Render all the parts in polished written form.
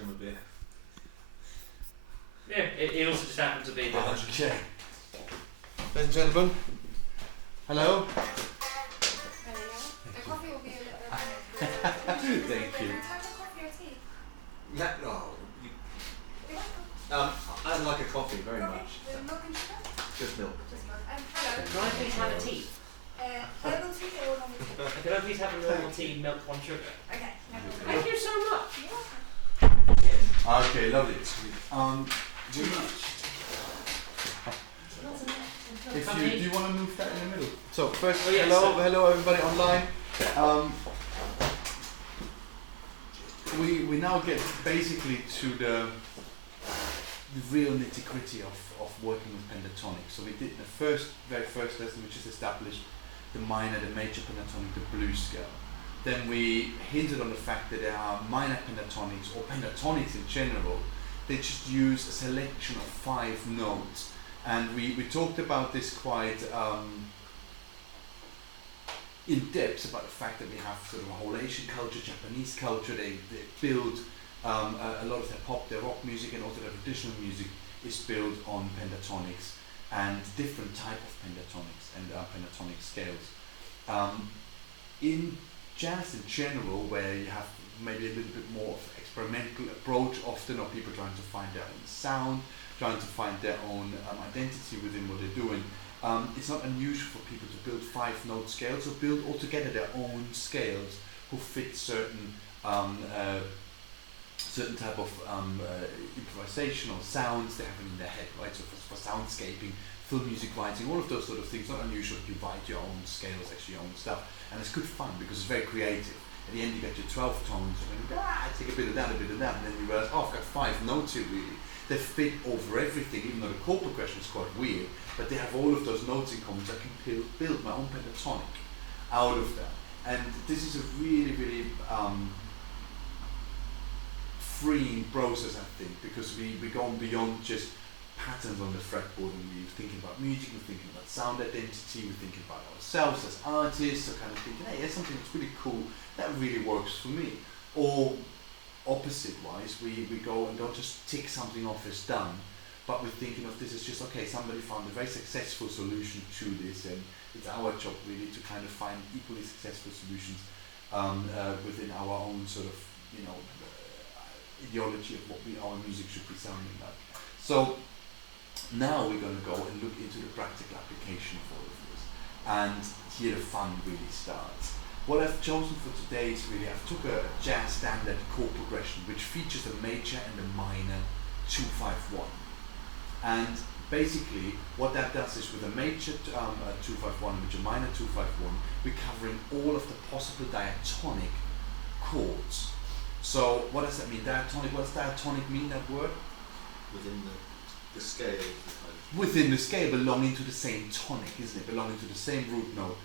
him a bit. Yeah, it also just happened to be the 100k. Ladies and gentlemen, hello. The coffee will be a little bit. Thank you. Coffee or tea? Yeah, I like a coffee very much. With milk and sugar? Just milk. Just milk. Hello. Can I please have a tea? Herbal tea or normal tea? Can I please have a normal tea, milk, 1 sugar? Okay. No problem. Thank you so much. Okay, lovely. Do you want to move that in the middle? So first, hello everybody online. We now get basically to the real nitty gritty of working with pentatonic. So we did the very first lesson, which is established the minor, the major pentatonic, the blues scale. Then we hinted on the fact that there are minor pentatonics or pentatonics in general. They just use a selection of 5 notes. And we talked about this quite in depth about the fact that we have sort of a whole Asian culture, Japanese culture. They build a lot of their pop, their rock music, and also their traditional music is built on pentatonics and different type of pentatonics and pentatonic scales. In jazz in general, where you have maybe a little bit more of experimental approach often, or people trying to find their own sound, trying to find their own identity within what they're doing. It's not unusual for people to build 5-note scales or build altogether their own scales who fit certain type of improvisational sounds they have in their head, right? So for soundscaping, film music writing, all of those sort of things, not unusual you write your own scales, actually your own stuff. And it's good fun because it's very creative. At the end you get your 12 tones, and you go, take a bit of that, and then you realize, oh, I've got 5 notes here really. They fit over everything, even though the chord progression is quite weird, but they have all of those notes in common, so I can build my own pentatonic out of that. And this is a really, really freeing process, I think, because we go beyond just patterns on the fretboard, and we're thinking about music, we're thinking about sound identity, we're thinking about ourselves as artists, so kind of thinking, hey, there's something that's really cool, that really works for me. Or opposite wise, we go and don't just tick something off as done, but we're thinking of this as just, okay, somebody found a very successful solution to this, and it's our job really to kind of find equally successful solutions within our own sort of, ideology of what our music should be sounding like. So now we're going to go and look into the practical application of all of this, and here the fun really starts. What I've chosen for today is really, I've took a jazz standard chord progression which features a major and a minor 2-5-1. And basically what that does is with a major 2-5-1 and with a minor 2-5-1, we're covering all of the possible diatonic chords. So what does that mean? Diatonic, what does diatonic mean, that word? Within the scale. Within the scale, belonging to the same tonic, isn't it? Belonging to the same root note.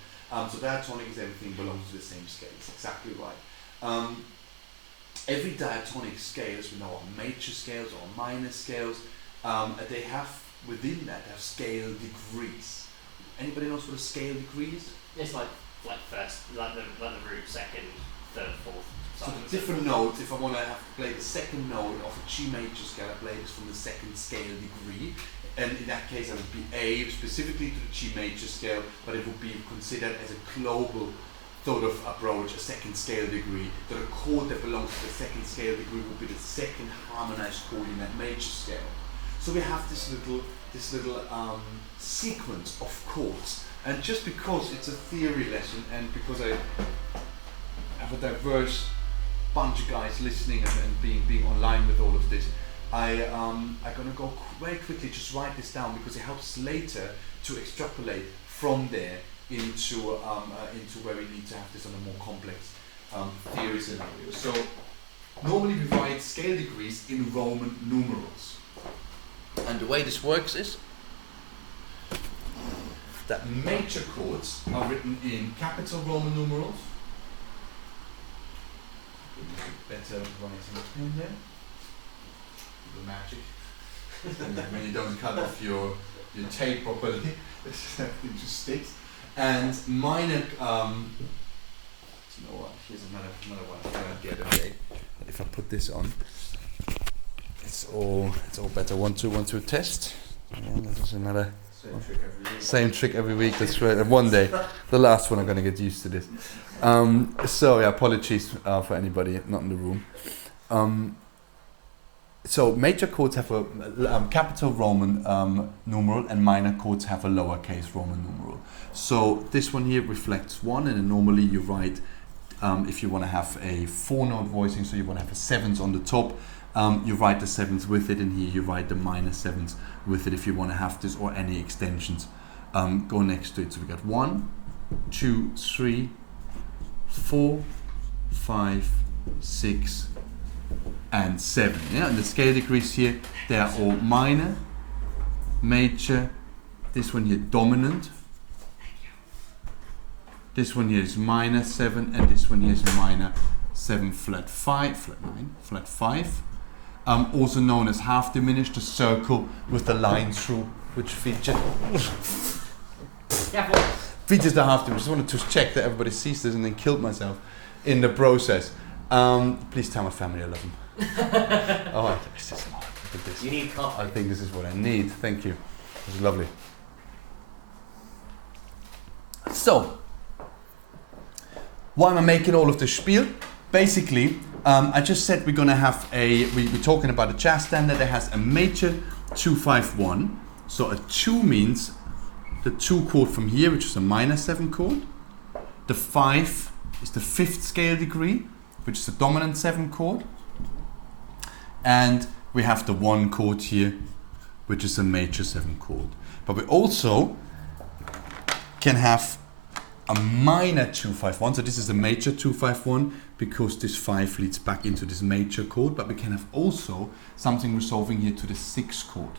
So diatonic is everything belongs to the same scale. It's exactly right. Every diatonic scale, as we know, are major scales or minor scales. They have within that scale degrees. Anybody knows what a scale degree is? It's like first, like the root, second, third, fourth. So the different notes, if I want to have to play the second note of a G major scale, I play this from the second scale degree. And in that case I would be A specifically to the G major scale, but it would be considered as a global sort of approach, a second scale degree. So the chord that belongs to the second scale degree would be the second harmonized chord in that major scale. So we have this little sequence of chords. And just because it's a theory lesson, and because I have a diverse bunch of guys listening and being online with all of this, I'm going to go very quickly, just write this down, because it helps later to extrapolate from there into where we need to have this on a more complex theory scenario. So normally we write scale degrees in Roman numerals. And the way this works is that major chords are written in capital Roman numerals. Better writing in there. The magic. When you don't cut off your tape properly, it just sticks. And minor, you know what? Here's another one I learned the other day. If I put this on, It's all better. 1 2 1 2 test. Yeah, this is another Same trick every week. same trick every week. That's right. And one day, the last one, I'm gonna get used to this. So yeah, apologies for anybody not in the room. So major chords have a capital Roman numeral, and minor chords have a lowercase Roman numeral. So this one here reflects 1, and then normally you write, if you want to have a 4-note voicing, so you want to have a 7th on the top, you write the 7th with it, and here you write the minor 7th with it if you want to have this, or any extensions go next to it. So we got 1, 2, 3, 4, 5, 6, and 7. Yeah, and the scale degrees here, they are all minor, major, this one here dominant, this one here is minor 7, and this one here is minor 7 flat 5, flat 9, flat 5. Also known as half diminished, the circle with the line through, which features the half diminished. I just wanted to check that everybody sees this and then killed myself in the process. Please tell my family I love them. Oh, look at this. You need coffee. I think this is what I need. Thank you. This is lovely. So, why am I making all of this spiel? Basically, I just said we're going to have we're talking about a jazz standard that has a major 2-5-1. So a 2 means the 2 chord from here, which is a minor 7 chord. The 5 is the 5th scale degree, which is a dominant 7 chord. And we have the 1 chord here, which is a major 7 chord. But we also can have a minor 2-5-1. So this is a major 2-5-1 because this 5 leads back into this major chord. But we can have also something resolving here to the 6th chord.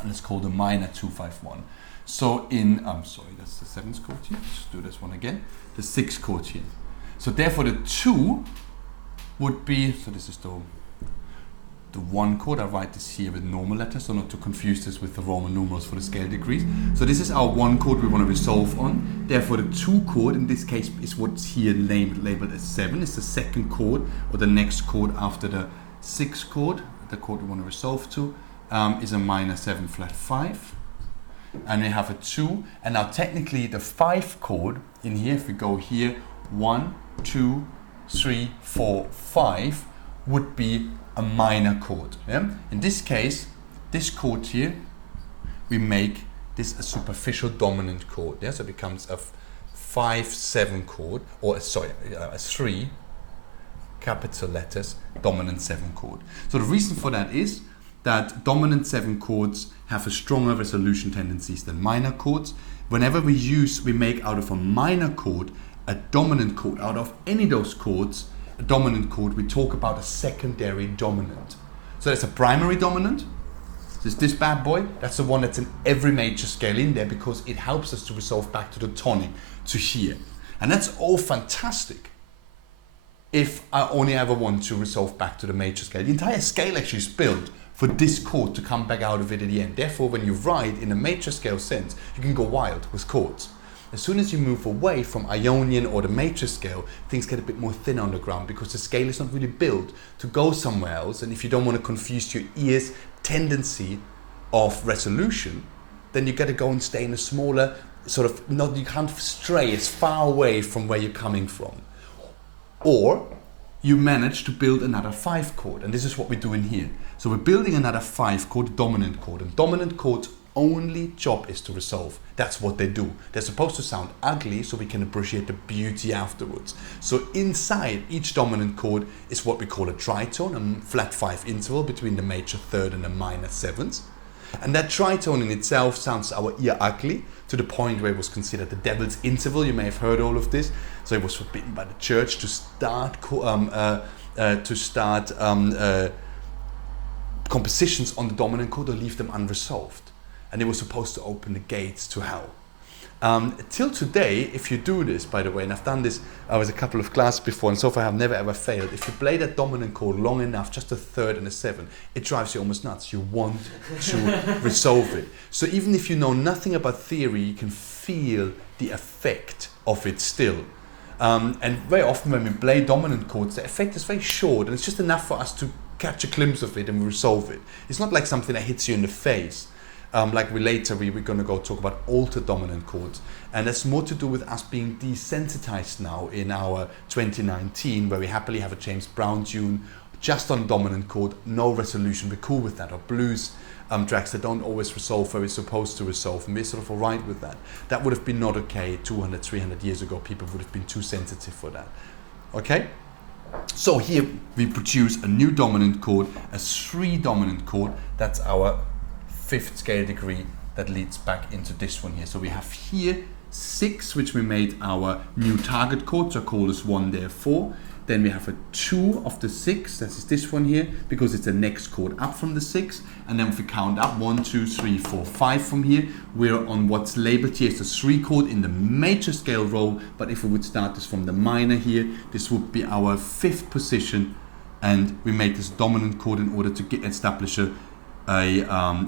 And it's called a minor 2-5-1. So that's the 7th chord here. Let's do this one again. The 6th chord here. So therefore the 2 would be, so this is the 1 chord. I write this here with normal letters, so not to confuse this with the Roman numerals for the scale degrees. So this is our 1 chord we want to resolve on. Therefore the 2 chord in this case is what's here labeled as 7. It's the 2nd chord, or the next chord after the 6th chord. The chord we want to resolve to is a minor 7 flat 5. And we have a 2. And now technically the 5 chord in here, if we go here, 1, 2, 3, 4, 5, would be a minor chord. Yeah? In this case, this chord here, we make this a superficial dominant chord. Yeah? So it becomes a 5-7 chord, or a 3 capital letters dominant 7 chord. So the reason for that is that dominant 7 chords have a stronger resolution tendencies than minor chords. Whenever we make out of a minor chord a dominant chord, out of any of those chords, a dominant chord, we talk about a secondary dominant. So there's a primary dominant. There's this bad boy. That's the one that's in every major scale in there because it helps us to resolve back to the tonic, to here. And that's all fantastic if I only ever want to resolve back to the major scale. The entire scale actually is built for this chord to come back out of it at the end. Therefore, when you write in a major scale sense, you can go wild with chords. As soon as you move away from Ionian or the major scale, things get a bit more thin on the ground because the scale is not really built to go somewhere else. And if you don't want to confuse your ear's tendency of resolution, then you got to go and stay in a smaller you can't stray as far away from where you're coming from. Or you manage to build another 5 chord, and this is what we're doing here. So we're building another 5 chord, dominant chord, and dominant chords only job is to resolve. That's what they do. They're supposed to sound ugly so we can appreciate the beauty afterwards. So inside each dominant chord is what we call a tritone, a flat 5 interval between the major 3rd and the minor 7th. And that tritone in itself sounds our ear ugly to the point where it was considered the devil's interval. You may have heard all of this. So it was forbidden by the church to start compositions on the dominant chord or leave them unresolved. And it was supposed to open the gates to hell. Till today, if you do this, by the way, and I've done this, I was a couple of classes before, and so far I've never ever failed. If you play that dominant chord long enough, just a 3rd and a 7, it drives you almost nuts. You want to resolve it. So even if you know nothing about theory, you can feel the effect of it still. And very often when we play dominant chords, the effect is very short, and it's just enough for us to catch a glimpse of it and we resolve it. It's not like something that hits you in the face. Like later we're going to go talk about altered dominant chords, and that's more to do with us being desensitized now in our 2019, where we happily have a James Brown tune just on dominant chord, no resolution. We're cool with that. Or blues tracks that don't always resolve where we're supposed to resolve, and we're sort of alright with that. That would have been not okay 200, 300 years ago. People would have been too sensitive for that. Okay? So here we produce a new dominant chord, a 3 dominant chord. That's our 5th scale degree that leads back into this one here. So we have here 6, which we made our new target chord, so I call this 1 there 4. Then we have a 2 of the 6, that's this one here, because it's the next chord up from the 6. And then if we count up 1, 2, 3, 4, 5 from here, we're on what's labeled here as the 3 chord in the major scale roll. But if we would start this from the minor here, this would be our 5th position, and we make this dominant chord in order to establish a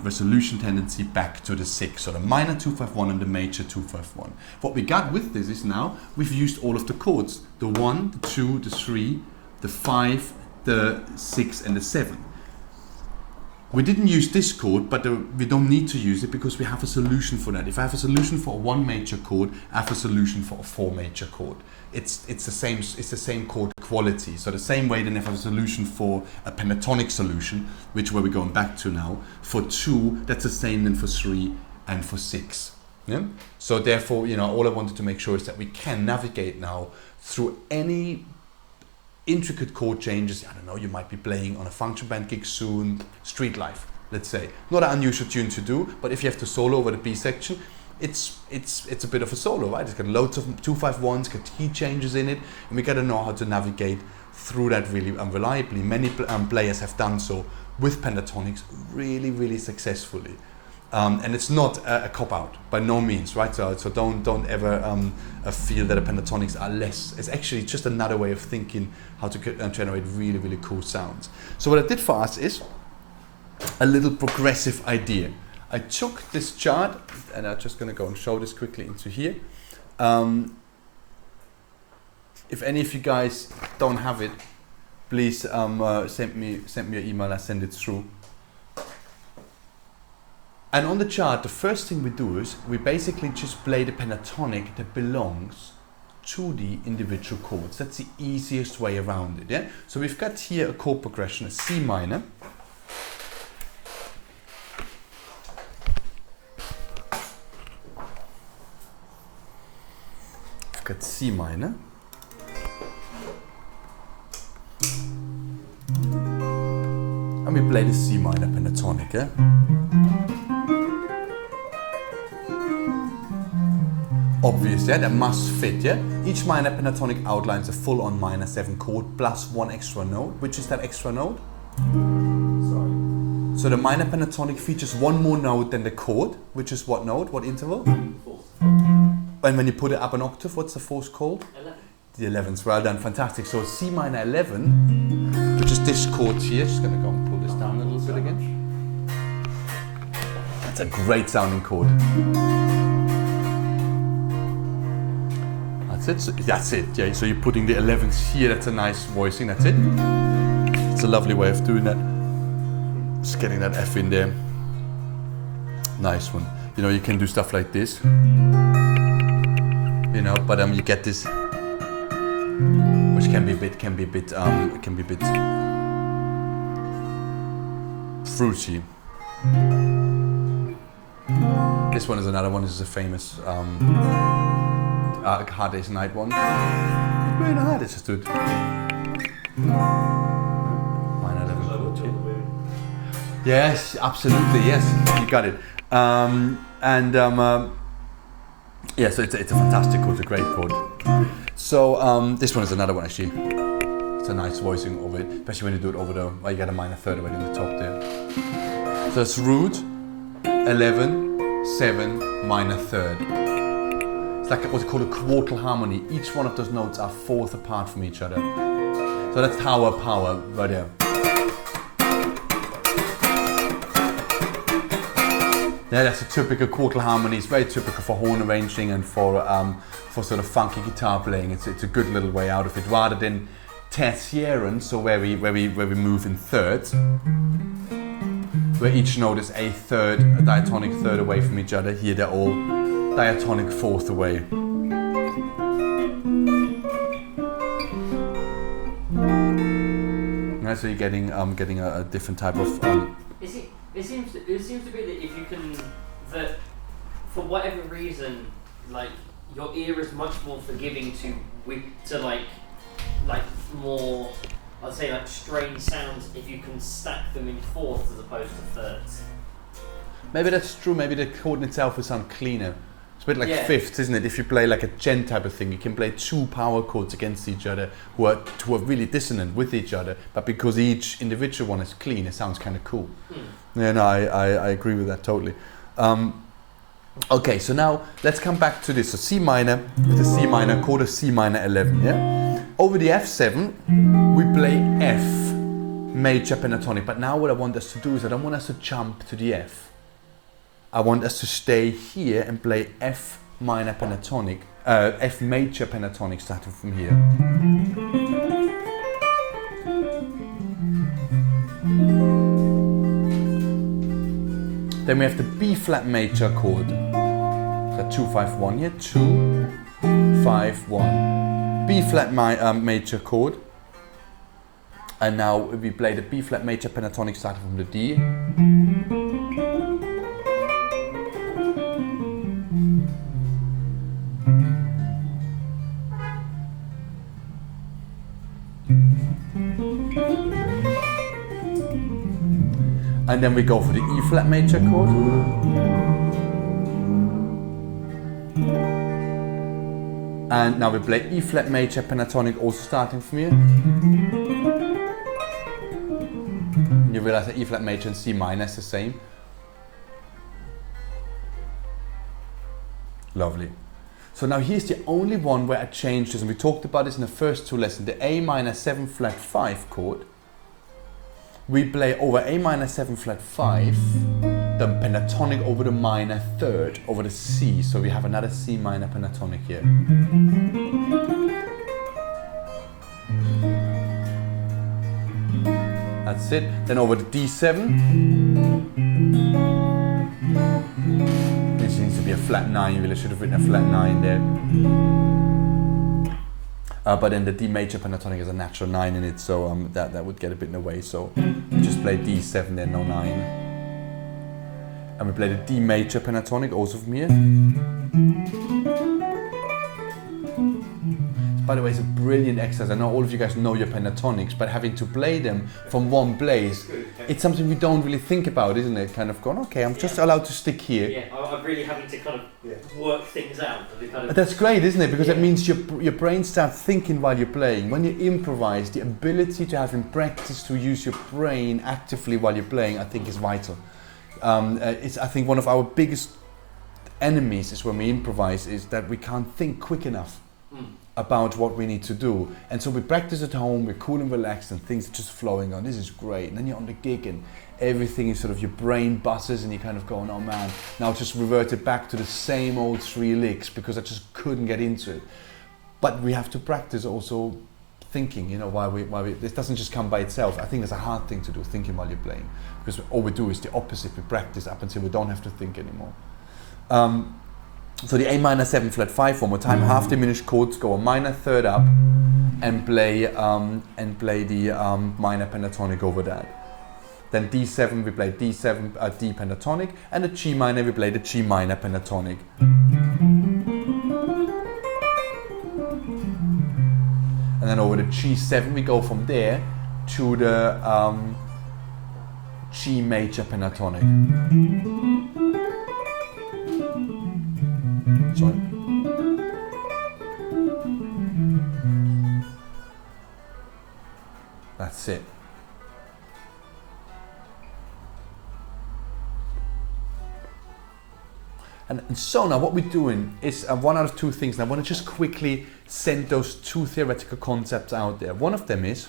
resolution tendency back to the 6. So the minor 2-5-1 and the major 2-5-1. What we got with this is now we've used all of the chords. The 1, the 2, the 3, the 5, the 6 and the 7. We didn't use this chord, but we don't need to use it because we have a solution for that. If I have a solution for a 1 major chord, I have a solution for a 4 major chord. It's the same chord quality. So the same way then if I have a solution for a pentatonic solution, which where we're going back to now, for 2, that's the same then for 3 and for 6. Yeah? So therefore, all I wanted to make sure is that we can navigate now through any intricate chord changes. I don't know, you might be playing on a function band gig soon, Street Life, let's say. Not an unusual tune to do, but if you have to solo over the B section, it's a bit of a solo, right? It's got loads of 2-5-1s, got key changes in it, and we got to know how to navigate through that really reliably. Many players have done so with pentatonics really, really successfully. And it's not a cop-out, by no means, right? So don't ever feel that the pentatonics are less. It's actually just another way of thinking how to generate really, really cool sounds. So what I did for us is a little progressive idea. I took this chart, and I'm just going to go and show this quickly into here. If any of you guys don't have it, please send me your email. I send it through. And on the chart, the first thing we do is we basically just play the pentatonic that belongs to the individual chords. That's the easiest way around it. Yeah. So we've got here a chord progression, a C minor. We've got C minor. And we play the C minor pentatonic. Yeah. Obvious, yeah, that must fit, yeah? Each minor pentatonic outlines a full-on minor 7 chord plus 1 extra note. Which is that extra note? Sorry. So the minor pentatonic features 1 more note than the chord, which is what note, what interval? 4th. And when you put it up an octave, what's the 4th called? 11. The 11th, well done, fantastic. So C minor 11, which is this chord here. Just gonna go and pull this down a little bit again. That's a great sounding chord. That's it, yeah. So you're putting the 11th here, that's a nice voicing, that's it. It's a lovely way of doing that. Just getting that F in there. Nice one. You can do stuff like this. But you get this, which can be a bit fruity. This one is another one. This is a famous Hard Day's Night one. Very hard, it's just good. Minor 11 chord here. Yes, absolutely, yes, you got it. Yeah, so it's a fantastic chord, it's a great chord. So this one is another one actually. It's a nice voicing of it, especially when you do it over you got a minor third right in the top there. So it's root, 11, 7, minor third. It's like what's called a quartal harmony. Each one of those notes are 4th apart from each other. So that's tower power right there. Yeah, that's a typical quartal harmony. It's very typical for horn arranging and for sort of funky guitar playing. It's a good little way out of it. Rather than tertiaran, so where we move in thirds, where each note is a diatonic third away from each other. Here they're all diatonic fourth away. Right, so you're getting a different type of. It seems to be that if you can, that for whatever reason, like your ear is much more forgiving to like more, I'd say like strange sounds if you can stack them in fourths as opposed to thirds. Maybe that's true. Maybe the chord in itself will sound cleaner. It's a bit like fifths, isn't it? If you play like a gent type of thing, you can play two power chords against each other who are really dissonant with each other, but because each individual one is clean, it sounds kind of cool. Yeah, no, I agree with that totally. Okay, so now let's come back to this. So C minor with the C minor chord of C minor 11. Yeah. Over the F7, we play F major pentatonic. But now what I want us to do is I don't want us to jump to the F. I want us to stay here and play F minor pentatonic, F major pentatonic starting from here. Then we have the B flat major chord. So 2-5-1 here, 2-5-1. B flat major chord. And now we play the B flat major pentatonic starting from the D. And then we go for the E flat major chord. And now we play E flat major pentatonic also starting from here. You realize that E flat major and C minor is the same. Lovely. So now here's the only one where I changed this, and we talked about this in the first two lessons, the A minor 7 flat 5 chord. We play over A minor 7 flat 5, the pentatonic over the minor third, over the C. So we have another C minor pentatonic here. That's it. Then over the D7. This needs to be a flat 9. You really should have written a flat 9 there. But then the D major pentatonic is a natural 9 in it, so that would get a bit in the way. So we just play D7 then, no 9. And we play the D major pentatonic also from here. By the way, it's a brilliant exercise. I know all of you guys know your pentatonics, but having to play them from one place, it's something we don't really think about, isn't it? Kind of going, okay, I'm just allowed to stick here. Yeah, I'm really having to kind of work things out. That's great, isn't it? Because it means your brain starts thinking while you're playing. When you improvise, the ability to have in practice to use your brain actively while you're playing, I think is vital. It's, I think, one of our biggest enemies is when we improvise is that we can't think quick enough about what we need to do. And so we practice at home, we're cool and relaxed and things are just flowing on. This is great. And then you're on the gig and everything is sort of, your brain buzzes and you're kind of going, oh man, now just reverted back to the same old 3 licks because I just couldn't get into it. But we have to practice also thinking, you know, why we this doesn't just come by itself. I think it's a hard thing to do, thinking while you're playing, because all we do is the opposite. We practice up until we don't have to think anymore. So the A minor 7 flat 5 one more time, half diminished chords, go a minor third up and play the minor pentatonic over that. Then D7 we play D7 D pentatonic, and the G minor we play the G minor pentatonic. And then over the G7 we go from there to the G major pentatonic. Sorry. That's it. And so now what we're doing is one out of 2 things. And I want to just quickly send those 2 theoretical concepts out there. One of them is,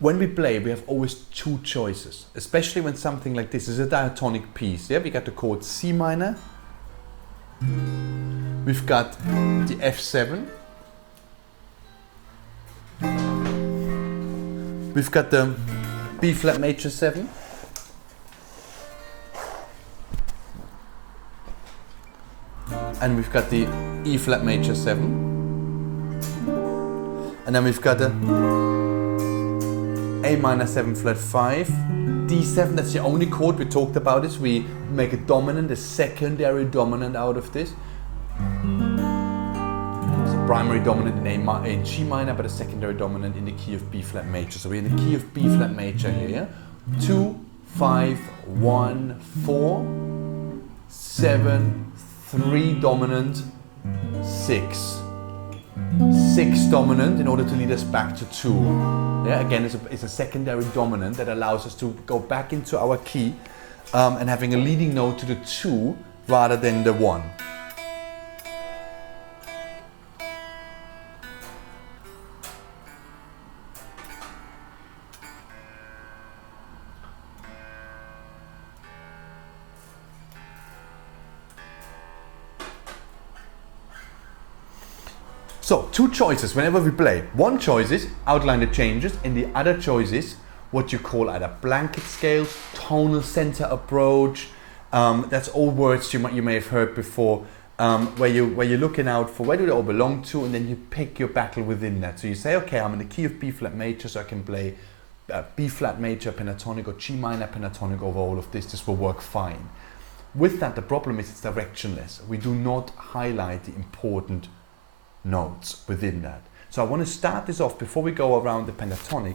when we play, we have always 2 choices, especially when something like this is a diatonic piece. Yeah, we got the chord C minor, we've got the F7, We've got the B flat major 7. And we've got the E flat major 7. And then we've got the A minor 7 flat 5. D7, that's the only chord we talked about this. We make a dominant, a secondary dominant out of this. It's a primary dominant in G minor, but a secondary dominant in the key of B flat major. So we're in the key of B flat major here. 2, 5, 1, 4, 7, 3 dominant, 6. 6 dominant in order to lead us back to 2. Yeah, again, it's a secondary dominant that allows us to go back into our key and having a leading note to the 2 rather than the 1. So, 2 choices whenever we play. One choice is outline the changes, and the other choice is what you call either blanket scales, tonal center approach. That's all words you may have heard before, where you're looking out for where do they all belong to, and then you pick your battle within that. So you say, okay, I'm in the key of B flat major, so I can play B flat major pentatonic or G minor pentatonic over all of this. This will work fine. With that, the problem is it's directionless. We do not highlight the important notes within that. So I want to start this off before we go around the pentatonic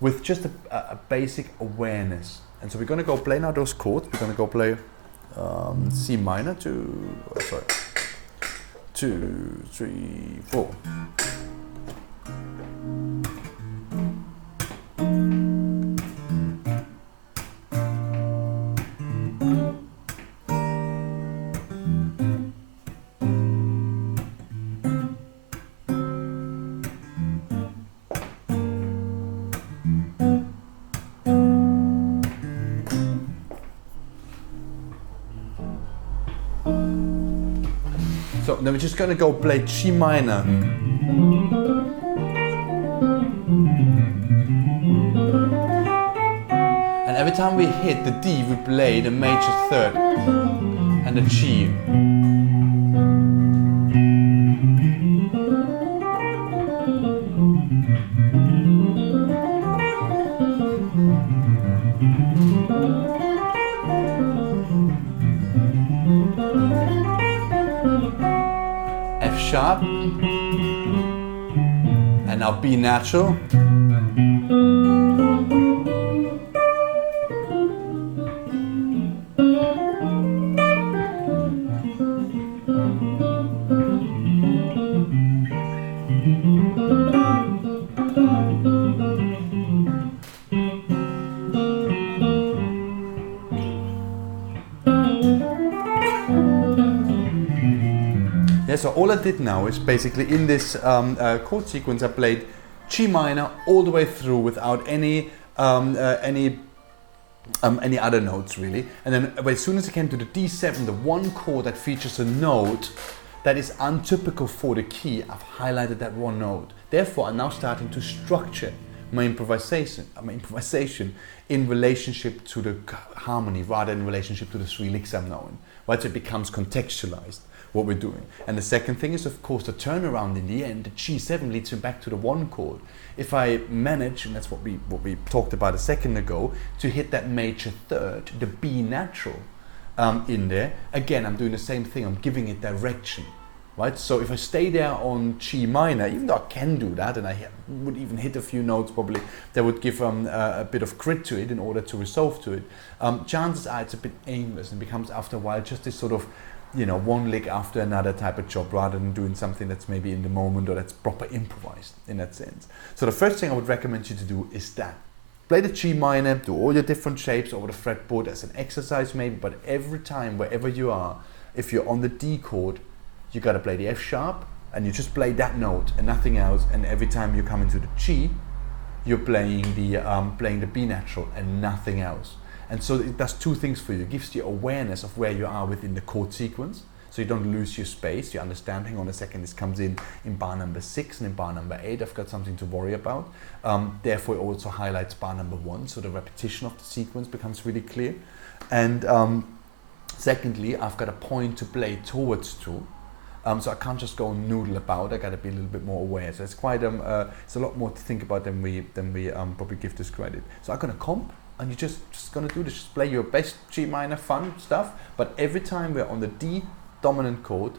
with just a basic awareness. And so we're going to go play now those chords. We're going to go play C minor, 2, 3, 4. So then we're just going to go play G minor. And every time we hit the D, we play the major 3rd and the G. F sharp, and now B natural, so all I did now is basically in this chord sequence I played G minor all the way through without any other notes really. And then as soon as I came to the D7, the one chord that features a note that is untypical for the key, I've highlighted that one note. Therefore, I'm now starting to structure my improvisation in relationship to the harmony rather than in relationship to the 3 licks I'm knowing. Right? So it becomes contextualized, what we're doing. And the second thing is, of course, the turnaround in the end. The G7 leads me back to the 1 chord. If I manage, and that's what we talked about a second ago, to hit that major 3rd, the B natural in there, again, I'm doing the same thing. I'm giving it direction. Right? So if I stay there on G minor, even though I can do that, and I would even hit a few notes probably, that would give a bit of grit to it in order to resolve to it, chances are it's a bit aimless and becomes after a while just this sort of, you know, one lick after another type of job rather than doing something that's maybe in the moment or that's proper improvised in that sense. So the first thing I would recommend you to do is that. Play the G minor, do all your different shapes over the fretboard as an exercise maybe, but every time, wherever you are, if you're on the D chord, you got to play the F sharp and you just play that note and nothing else, and every time you come into the G, you're playing the B natural and nothing else. And so it does 2 things for you. It gives you awareness of where you are within the chord sequence. so you don't lose your space. You understand, hang on a second, this comes in bar number 6, and in bar number 8 I've got something to worry about. Therefore it also highlights bar number 1, so the repetition of the sequence becomes really clear. And secondly, I've got a point to play towards to. So I can't just go and noodle about. I got to be a little bit more aware. So it's quite it's a lot more to think about than we probably give this credit. So I'm gonna comp, and you're just gonna do this. Just play your best G minor fun stuff. But every time we're on the D dominant chord,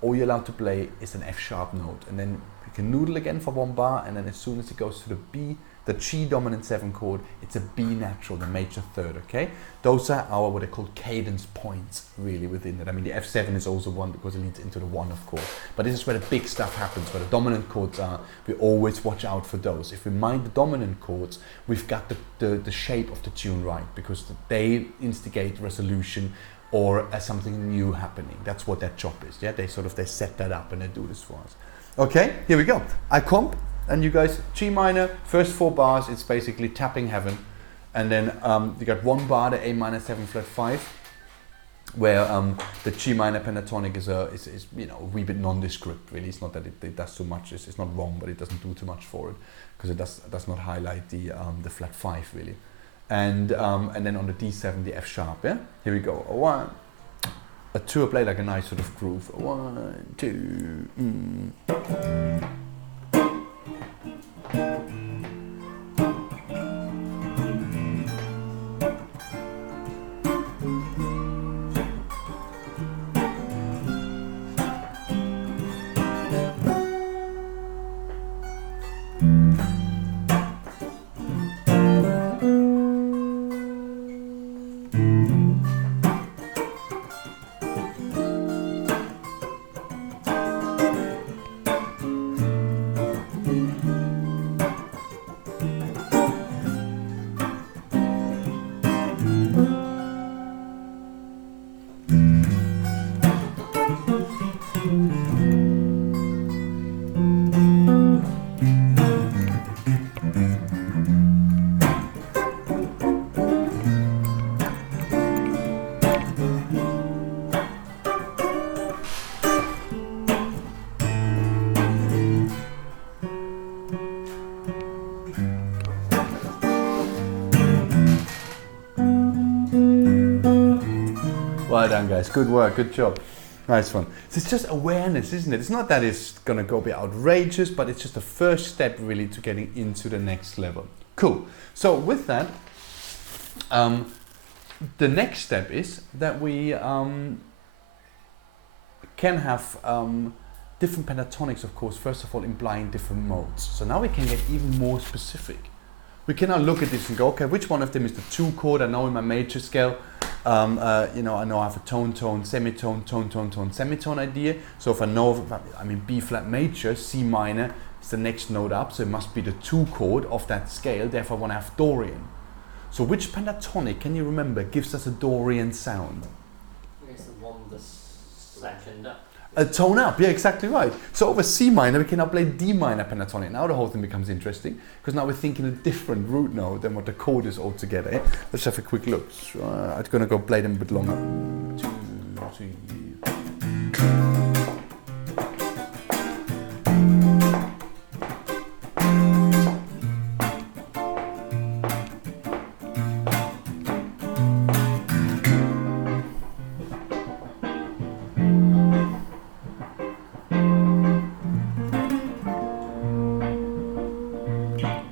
all you're allowed to play is an F sharp note, and then you can noodle again for 1 bar, and then as soon as it goes to the B, the G dominant 7 chord, it's a B natural, the major third, okay? Those are our, what they call cadence points, really, within it. I mean, the F7 is also 1 because it leads into the 1, of course. But this is where the big stuff happens, where the dominant chords are. We always watch out for those. If we mind the dominant chords, we've got the shape of the tune right, because they instigate resolution or something new happening. That's what that job is, yeah? They set that up and they do this for us. Okay, here we go. I comp. And you guys, G minor, first 4 bars, it's basically tapping heaven. And then you got 1 bar, the A minor 7 flat 5, where the G minor pentatonic is you know, a wee bit nondescript, really. It's not that it does too much, it's not wrong, but it doesn't do too much for it, because it does not highlight the flat 5, really. And then on the D7, the F sharp, yeah? Here we go, a 1, a 2, I play like a nice sort of groove, a 1, 2, Well done, guys. Good work. Good job. Nice one. So it's just awareness, isn't it? It's not that it's going to go be outrageous, but it's just the first step really to getting into the next level. Cool. So with that, the next step is that we can have different pentatonics, of course, first of all, implying different modes. So now we can get even more specific. We can now look at this and go, okay, which one of them is the 2 chord? I know in my major scale, you know, I know I have a tone, tone, semitone, tone, tone, tone, semitone idea. So if I know, I mean, B flat major, C minor is the next note up, so it must be the 2 chord of that scale. Therefore, I want to have Dorian. So which pentatonic, can you remember, gives us a Dorian sound? I guess the one the second up. A tone up, yeah, exactly right. So over C minor, we can now play D minor pentatonic. Now the whole thing becomes interesting, because now we're thinking a different root note than what the chord is altogether. Eh? Let's have a quick look. So, I'm going to go play them a bit longer. 2, 3.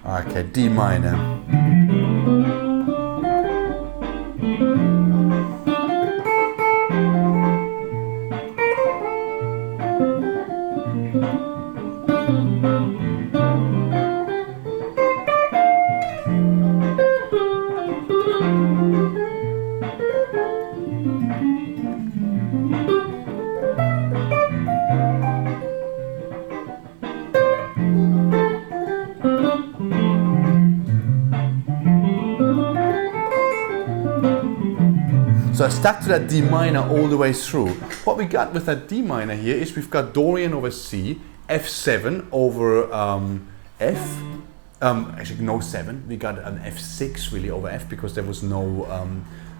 Okay, D minor. So I stuck to that D minor all the way through. What we got with that D minor here is we've got Dorian over C, F7 over F. Actually, no 7. We got an F6 really over F, because there was no,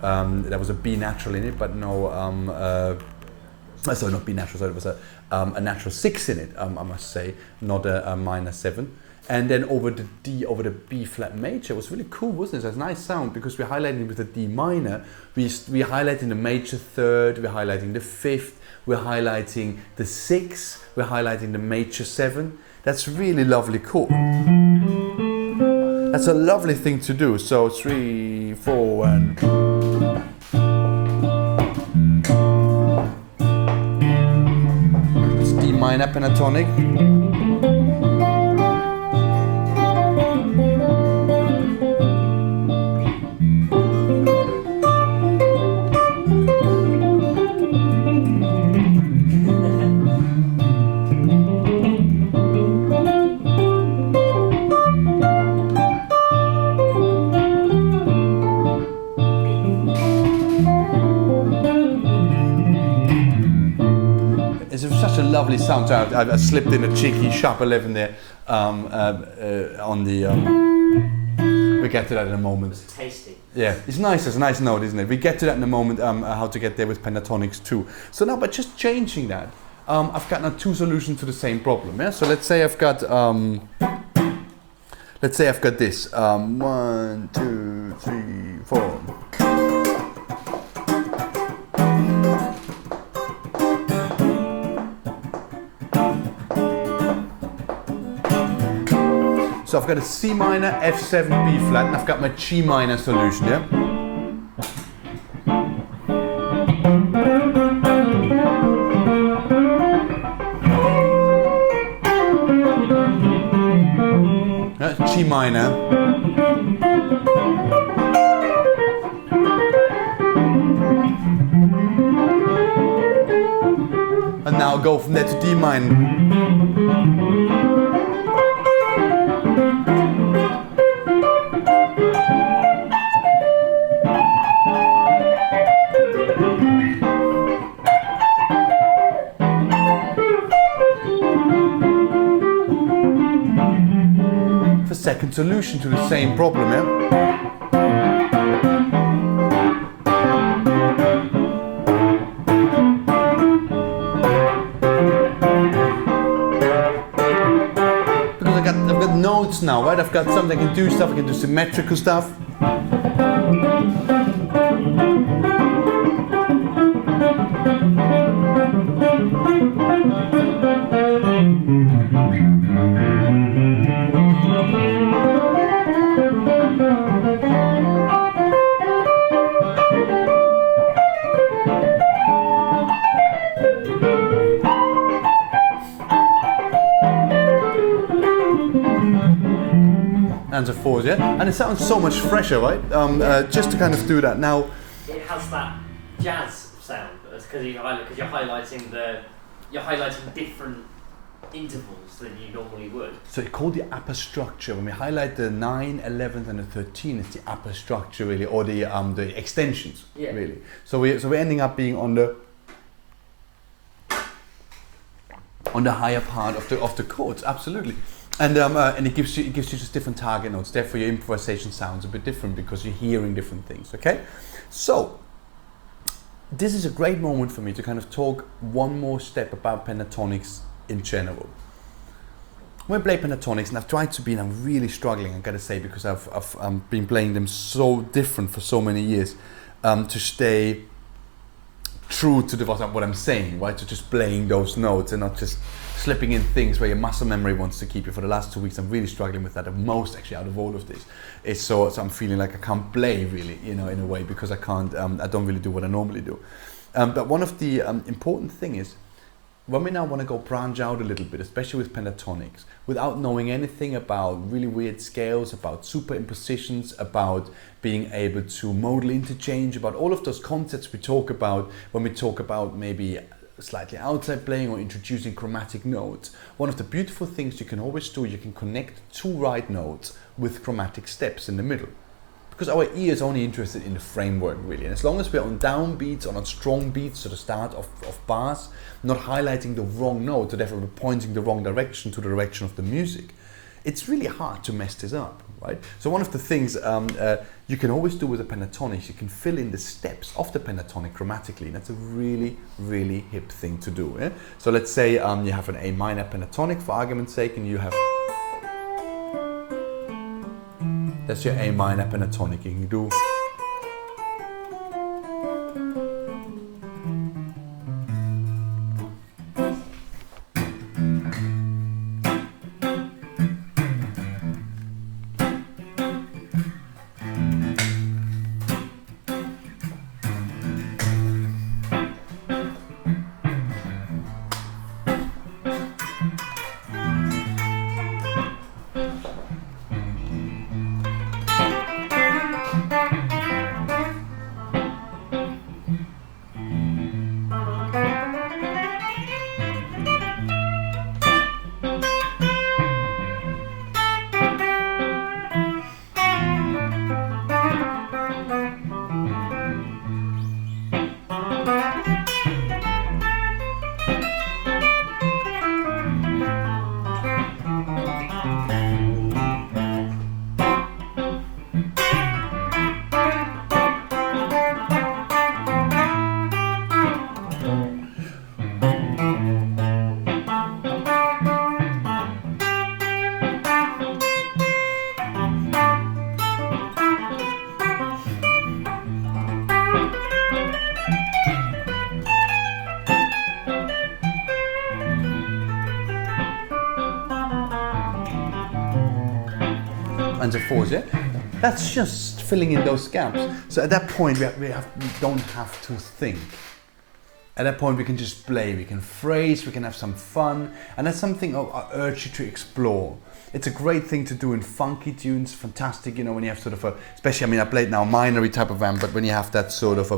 there was a B natural in it, but no Sorry, not B natural, sorry, it was a natural 6 in it, I must say, not a minor 7. And then over the D, over the B flat major, it was really cool, wasn't it? It's a nice sound because we're highlighting with the D minor, we're highlighting the major 3rd, we're highlighting the 5th, we're highlighting the 6th, we're highlighting the major 7. That's really lovely chord. That's a lovely thing to do. So 3, 4, and it's D minor pentatonic. It's such a lovely sound. I slipped in a cheeky sharp 11 there on the. We get to that in a moment. It's tasty. Yeah, it's nice. It's a nice note, isn't it? We get to that in a moment. How to get there with pentatonics too. So now, by just changing that, I've got now 2 solutions to the same problem. Yeah. So let's say I've got this. 1, 2, 3, 4. So I've got a C minor, F7, B flat, and I've got my G minor solution, yeah? That's G minor. And now go from there to D minor. Second solution to the same problem, yeah? Because I've got notes now, right? I've got something, I can do stuff, I can do symmetrical stuff. And so forth, yeah? And it sounds so much fresher, right? Just to kind of do that. Now, it has that jazz sound because you're highlighting different intervals than you normally would. So it's called the upper structure. When we highlight the 9, 11th, and the 13, it's the upper structure really, or the extensions, really. So we're ending up being on the higher part of the chords, absolutely. And it gives you just different target notes. Therefore, your improvisation sounds a bit different because you're hearing different things. Okay, so this is a great moment for me to kind of talk one more step about pentatonics in general. When I play pentatonics, and I've tried to be, and I'm really struggling, I gotta say, because I've been playing them so different for so many years, to stay true to what I'm saying, right? To just playing those notes and not just slipping in things where your muscle memory wants to keep you. For the last 2 weeks, I'm really struggling with that. The most actually out of all of this, it's so I'm feeling like I can't play really, in a way, because I can't. I don't really do what I normally do. But one of the important thing is, when we now want to go branch out a little bit, especially with pentatonics, without knowing anything about really weird scales, about superimpositions, about being able to modal interchange, about all of those concepts we talk about when we talk about maybe slightly outside playing or introducing chromatic notes. One of the beautiful things you can always do, you can connect 2 right notes with chromatic steps in the middle. Because our ear is only interested in the framework really, and as long as we're on downbeats or on strong beats, so the start of bars, not highlighting the wrong note, so therefore we're pointing the wrong direction to the direction of the music, it's really hard to mess this up, right? So one of the things you can always do with a pentatonic, you can fill in the steps of the pentatonic chromatically. And that's a really, really hip thing to do. Eh? So let's say you have an A minor pentatonic for argument's sake, and you have, that's your A minor pentatonic. You can do, and so forth, yeah? That's just filling in those gaps. So at that point, we don't have to think. At that point, we can just play, we can phrase, we can have some fun, and that's something I urge you to explore. It's a great thing to do in funky tunes, fantastic, you know, when you have sort of a, especially, I mean, I played now a minor type of amp, but when you have that sort of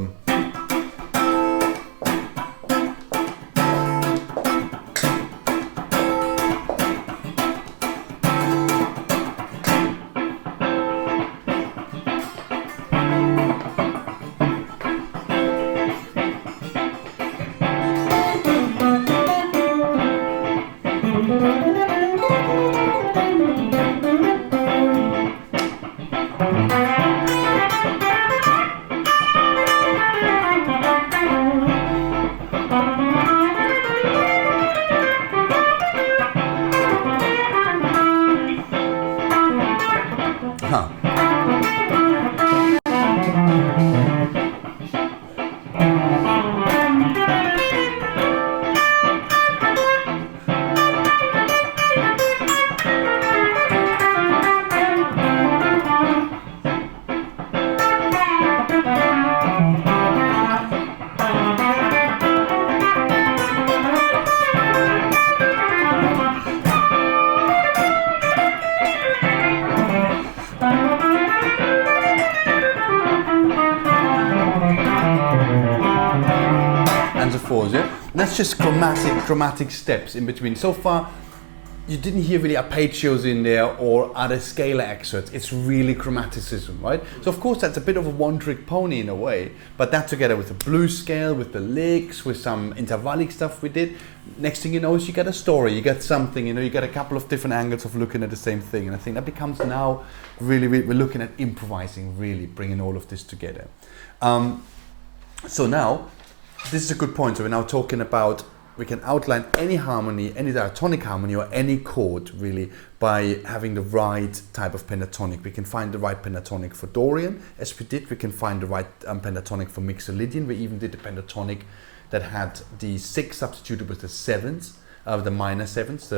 that's just chromatic steps in between. So far, you didn't hear really arpeggios in there or other scalar excerpts. It's really chromaticism, right? So of course, that's a bit of a one-trick pony in a way, but that together with the blues scale, with the licks, with some intervallic stuff we did, next thing you know is you get a story, you get something, you know, you get a couple of different angles of looking at the same thing. And I think that becomes now really, we're looking at improvising, really bringing all of this together. So now, this is a good point. So we're now talking about, we can outline any harmony, any diatonic harmony or any chord really by having the right type of pentatonic. We can find the right pentatonic for Dorian, as we did. We can find the right pentatonic for Mixolydian. We even did the pentatonic that had the 6 substituted with the 7s, the minor 7s,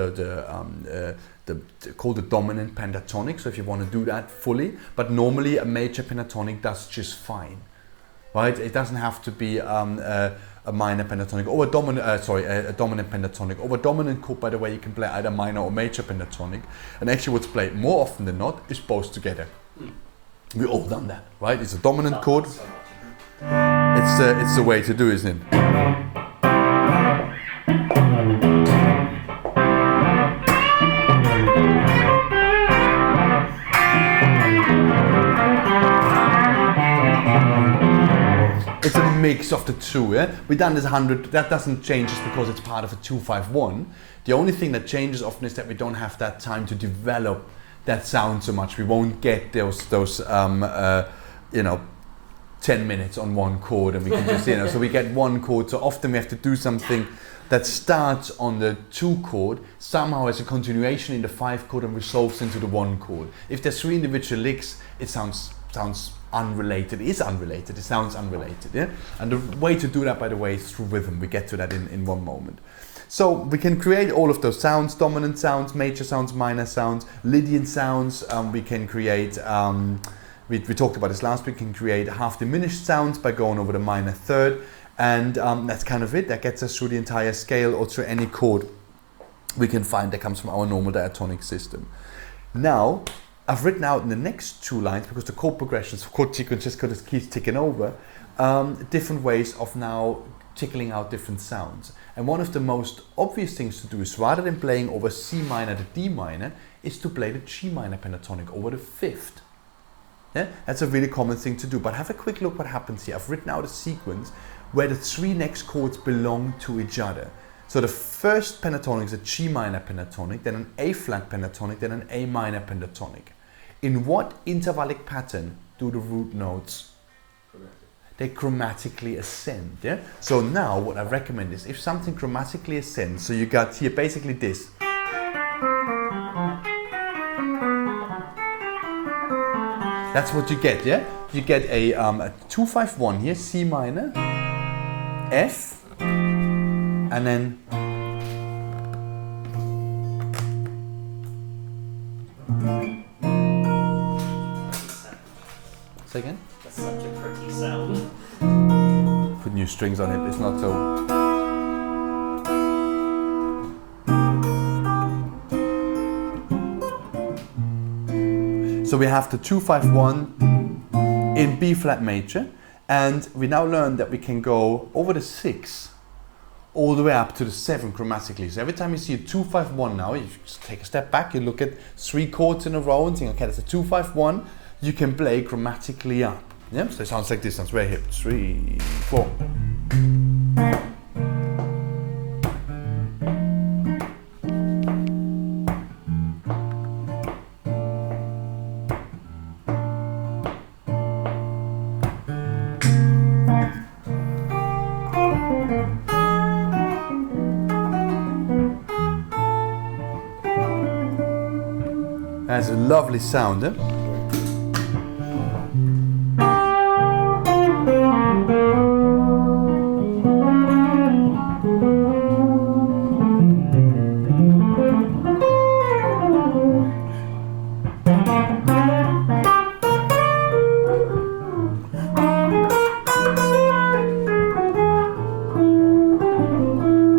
called the dominant pentatonic. So if you want to do that fully, but normally a major pentatonic does just fine. Right? It doesn't have to be a minor pentatonic or a dominant pentatonic. Over dominant chord, by the way, you can play either minor or major pentatonic. And actually what's played more often than not is both together. We've all done that, right? It's a dominant chord. It's the way to do, isn't it? It's a mix of the two, yeah? We've done this 100, that doesn't change just because it's part of a 2-5-1. The only thing that changes often is that we don't have that time to develop that sound so much. We won't get those 10 minutes on one chord, and we can just so we get one chord. So often we have to do something that starts on the 2 chord, somehow as a continuation in the 5 chord and resolves into the 1 chord. If there's 3 individual licks, it sounds unrelated. It is unrelated. It sounds unrelated. Yeah. And the way to do that, by the way, is through rhythm. We get to that in one moment. So we can create all of those sounds: dominant sounds, major sounds, minor sounds, Lydian sounds. We can create. We talked about this last week. We can create half diminished sounds by going over the minor third, and that's kind of it. That gets us through the entire scale or through any chord we can find that comes from our normal diatonic system. Now, I've written out in the next 2 lines, because the chord progressions, chord sequence just keeps ticking over, different ways of now tickling out different sounds. And one of the most obvious things to do is, rather than playing over C minor to D minor, is to play the G minor pentatonic over the 5th. Yeah? That's a really common thing to do, but have a quick look what happens here. I've written out a sequence where the 3 next chords belong to each other. So the first pentatonic is a G minor pentatonic, then an A flat pentatonic, then an A minor pentatonic. In what intervallic pattern do the root notes? They chromatically ascend. Yeah? So now what I recommend is, if something chromatically ascends, so you got here basically this. That's what you get, yeah? You get a 2-5-1 here, C minor, F, and then say again? That's such a pretty sound. Put new strings on it, it's not so. So we have the 2-5-1 in B flat major, and we now learn that we can go over the 6 all the way up to the 7 chromatically. So every time you see a 2-5-1 now, you just take a step back, you look at 3 chords in a row and think, okay, that's a 2-5-1, you can play chromatically up. Yeah? So it sounds like this, sounds very hip. 3, 4. That's a lovely sound, eh?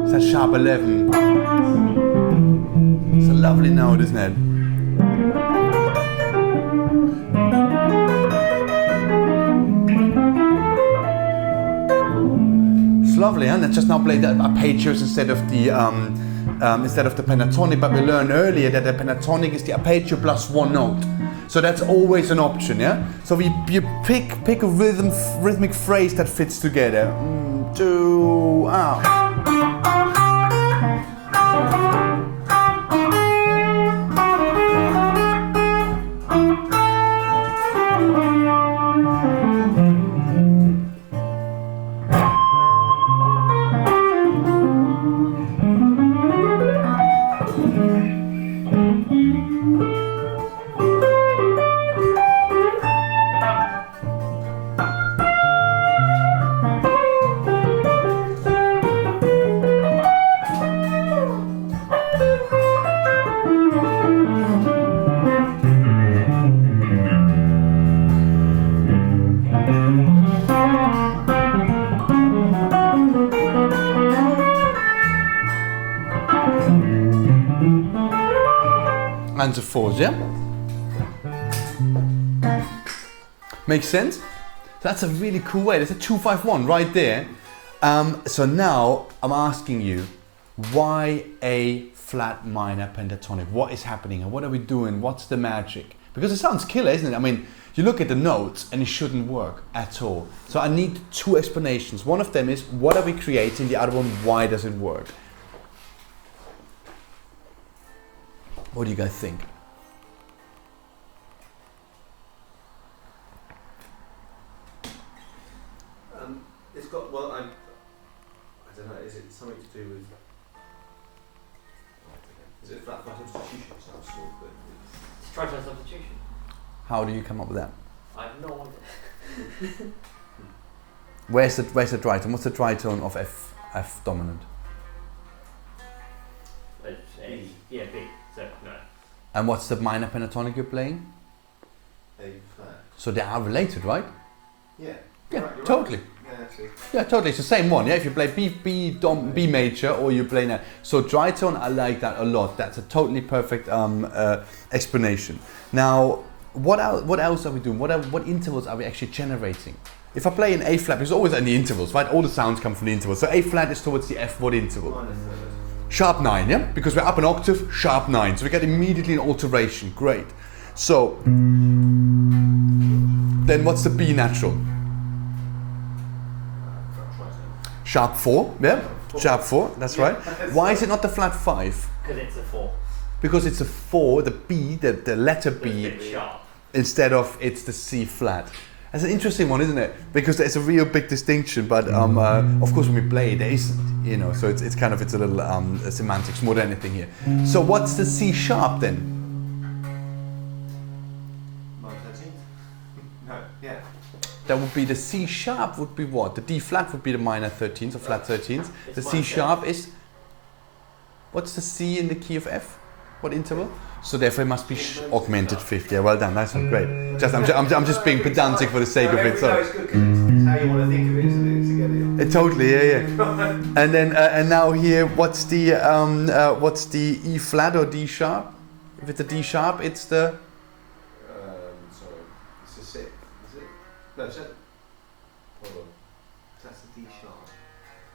It's a sharp 11. It's a lovely note, isn't it? Lovely, and let's just now play the arpeggios instead of the pentatonic. But we learned earlier that the pentatonic is the arpeggio plus 1 note, so that's always an option. Yeah. So you pick a rhythmic phrase that fits together. 2 out. And the 4s, yeah? Makes sense? That's a really cool way. There's a 2-5-1 right there. So now I'm asking you, why a flat minor pentatonic? What is happening and what are we doing? What's the magic? Because it sounds killer, isn't it? I mean, you look at the notes and it shouldn't work at all. So I need 2 explanations. One of them is, what are we creating? The other one, why does it work? What do you guys think? natural, but it's It's tritone substitution. How do you come up with that? I have no idea. Where's the tritone? What's the tritone of F dominant? It's A. Yeah, B. So no. And what's the minor pentatonic you're playing? A flat. So they are related, right? Yeah. Yeah, You're totally. Right. Yeah, actually. Yeah, totally. It's the same one. Yeah, if you play B major or you play that. So tritone, I like that a lot. That's a totally perfect explanation. Now, what else are we doing? What intervals are we actually generating? If I play an A flat, it's always in the intervals, right? All the sounds come from the intervals. So A flat is towards the F what interval? Minus Sharp 9, yeah? Because we're up an octave, sharp 9. So we get immediately an alteration. Great. So, then what's the B natural? tritone. Sharp 4, yeah? Sharp 4, that's right. Why is it not the flat 5? Because it's a 4. Because it's a 4, the B, the letter B, It's sharp. instead of it's the C flat. That's an interesting one, isn't it? Because there's a real big distinction, but of course when we play there isn't, you know, so it's a little semantics more than anything here. So what's the C sharp then? Minus 13? No, yeah. That would be the C sharp would be what? The D flat would be the minor 13s or flat 13s. It's The C minus sharp is, what's the C in the key of F? What interval? So therefore it must be augmented fifth. Yeah, well done. Nice one. Great. I'm just being pedantic for the sake of it. No, So it's good because it's how you want to think of it, isn't it? To get it. totally, yeah. And then and now here, what's the E flat or D sharp? If it's a D sharp, it's the Sorry. It's a 6, is it? No, 7. Hold on. That's a D sharp.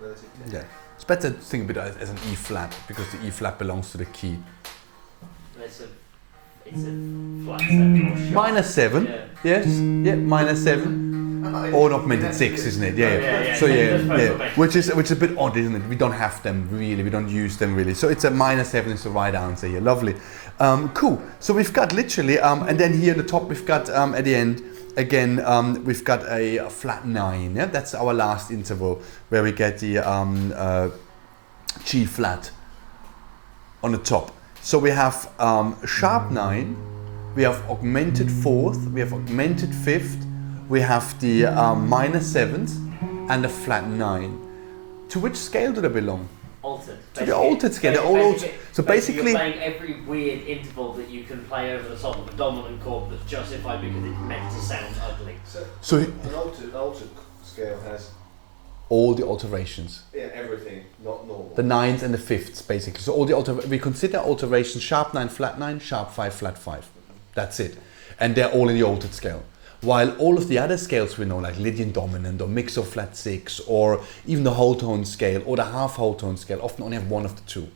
Relative to yeah. It's better to think of it as an E flat because the E flat belongs to the key. It's a flat 7 or sharp. Minor 7. Yeah. Yes. Yeah. Minor 7. Or an augmented 6, isn't it? Yeah. Yeah. So That's yeah, perfect. which is a bit odd, isn't it? We don't have them really. We don't use them really. So it's a minor 7 is the right answer here. Lovely, cool. So we've got literally, and then here at the top we've got at the end again we've got a flat 9. Yeah, that's our last interval where we get the G flat on the top. So we have sharp 9, we have augmented 4th, we have augmented 5th, we have the minor 7th, and the flat 9. To which scale do they belong? Altered. To the altered scale. They're all altered. So basically, you're playing every weird interval that you can play over the top of a dominant chord that's justified because it's meant to sound ugly. So an altered scale has all the alterations. Yeah, everything, not normal. The 9s and the 5ths, basically. So all the we consider alterations sharp 9, flat 9, sharp 5, flat 5. That's it. And they're all in the altered scale. While all of the other scales we know, like Lydian dominant or mixo flat 6, or even the whole tone scale or the half whole tone scale, often only have one of the two.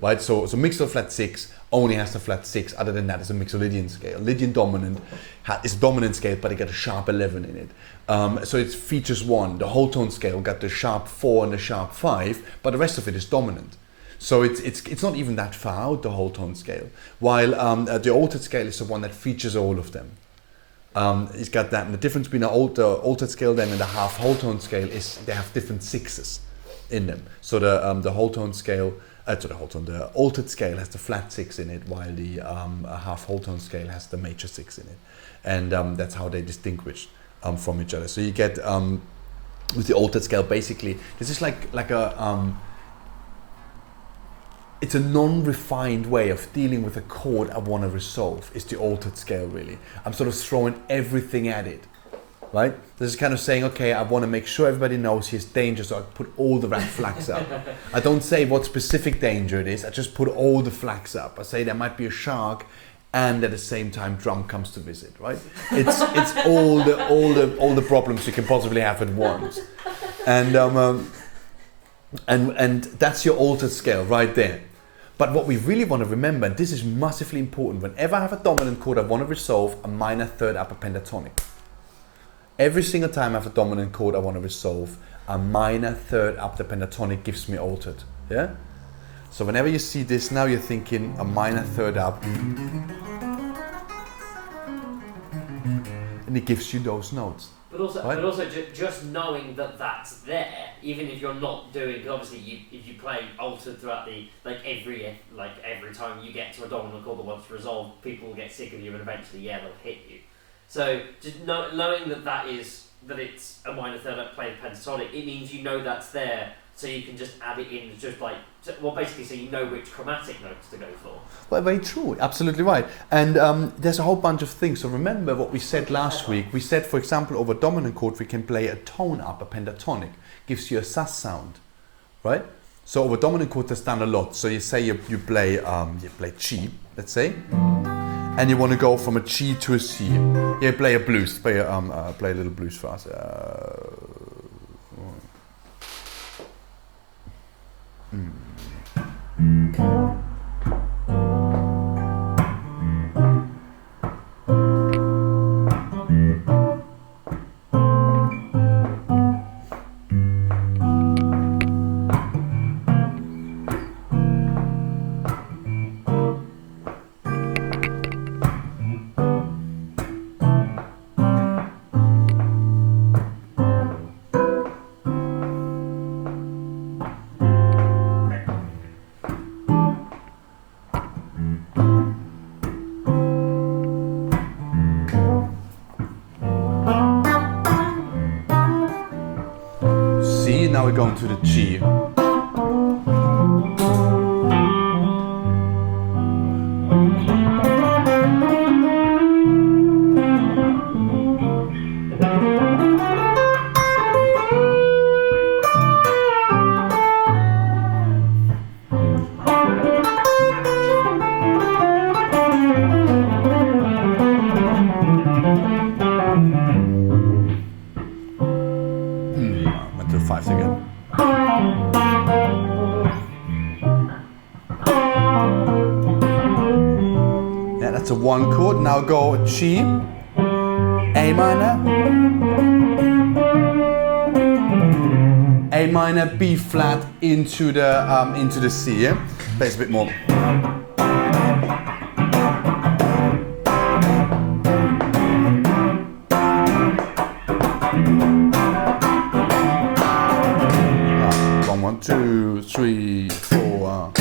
Right? So mixo flat 6 only has the flat 6. Other than that, it's a mixo-Lydian scale. Lydian dominant is a dominant scale, but it got a sharp 11 in it. So it features 1. The whole tone scale got the sharp 4 and the sharp 5, but the rest of it is dominant. So it's not even that far out, the whole tone scale. While the altered scale is the one that features all of them. It's got that, and the difference between the altered scale then and the half whole tone scale is they have different 6s in them. So the whole tone scale, the altered scale has the flat 6 in it, while the half whole tone scale has the major 6 in it, and that's how they distinguish from each other. So you get with the altered scale, basically this is like a it's a non-refined way of dealing with a chord I want to resolve. Is the altered scale really? I'm sort of throwing everything at it, right? This is kind of saying, okay, I want to make sure everybody knows here's danger, so I put all the red flags up. I don't say what specific danger it is. I just put all the flags up. I say there might be a shark, and at the same time, drum comes to visit, right? It's all the problems you can possibly have at once, and that's your altered scale right there. But what we really want to remember, and this is massively important, whenever I have a dominant chord I want to resolve a minor third upper pentatonic. Every single time I have a dominant chord I want to resolve, a minor third up the pentatonic gives me altered. Yeah? So whenever you see this, now you're thinking a minor third up, and it gives you those notes. But also, right? just knowing that that's there, even if you're not doing, because obviously if you play altered throughout the every time you get to a dominant chord that wants to resolve, people will get sick of you and eventually they'll hit you. So just knowing that it's a minor third playing pentatonic, it means you know that's there, so you can just add it in, just basically so you know which chromatic notes to go for. Well, very true, absolutely right. And there's a whole bunch of things. So remember what we said last week. We said, for example, over dominant chord, we can play a tone up, a pentatonic. Gives you a sus sound, right? So over dominant chord, that's done a lot. So you say you play G, let's say, and you want to go from a G to a C. You play a blues, play a little blues for us. Now we're going to the G. Went to the 5th again. Yeah, that's a 1 chord. Now go G, A minor, A minor, B flat into the C. Yeah, plays a bit more. One, two, three, four.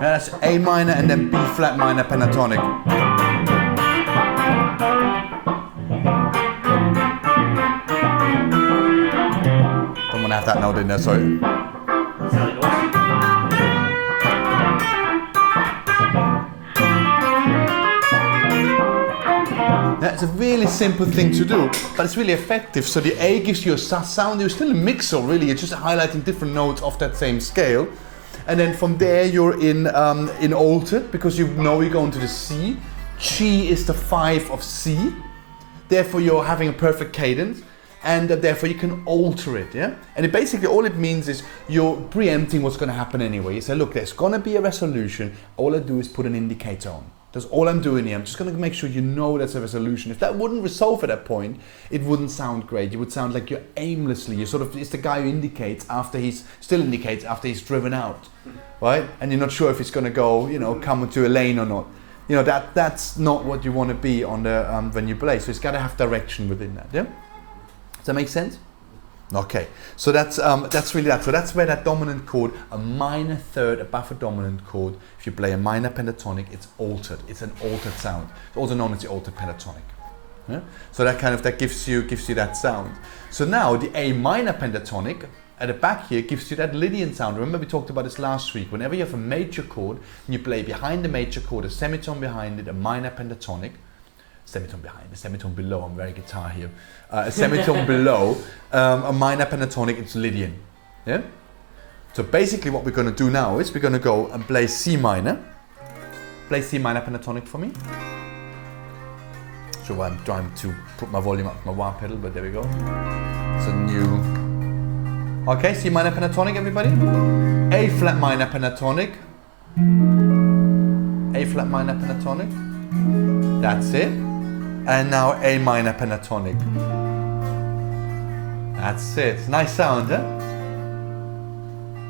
That's A minor and then B flat minor pentatonic. Don't want to have that note in there, sorry. That's a really simple thing to do, but it's really effective. So the A gives you a sus sound. You're still a mixer, really. You're just highlighting different notes of that same scale. And then from there you're in altered, because you know you're going to the C. G is the 5 of C. Therefore you're having a perfect cadence, and therefore you can alter it, yeah? And it basically all it means is you're preempting what's going to happen anyway. You say, look, there's going to be a resolution. All I do is put an indicator on. That's all I'm doing here. I'm just going to make sure you know there's a resolution. If that wouldn't resolve at that point, it wouldn't sound great. You would sound like you're aimlessly. You're sort of, it's the guy who indicates after he's driven out, right? And you're not sure if he's going to go, come into a lane or not. That's not what you want to be on the when you play. So it's got to have direction within that. Yeah. Does that make sense? Okay, so that's really that. So that's where that dominant chord, a minor third above a dominant chord. If you play a minor pentatonic, it's altered. It's an altered sound. It's also known as the altered pentatonic. Yeah? So that gives you that sound. So now the A minor pentatonic at the back here gives you that Lydian sound. Remember we talked about this last week. Whenever you have a major chord and you play behind the major chord, a semitone behind it, a minor pentatonic. Semitone behind, a semitone below, I'm very guitar here. A semitone below, a minor pentatonic, it's Lydian. Yeah? So basically what we're going to do now is we're going to go and play C minor. Play C minor pentatonic for me. sure why I'm trying to put my volume up my wah pedal, but there we go. It's a new. Okay, C minor pentatonic, everybody. A flat minor pentatonic. A flat minor pentatonic. That's it. And now A minor pentatonic. That's it. Nice sound, huh?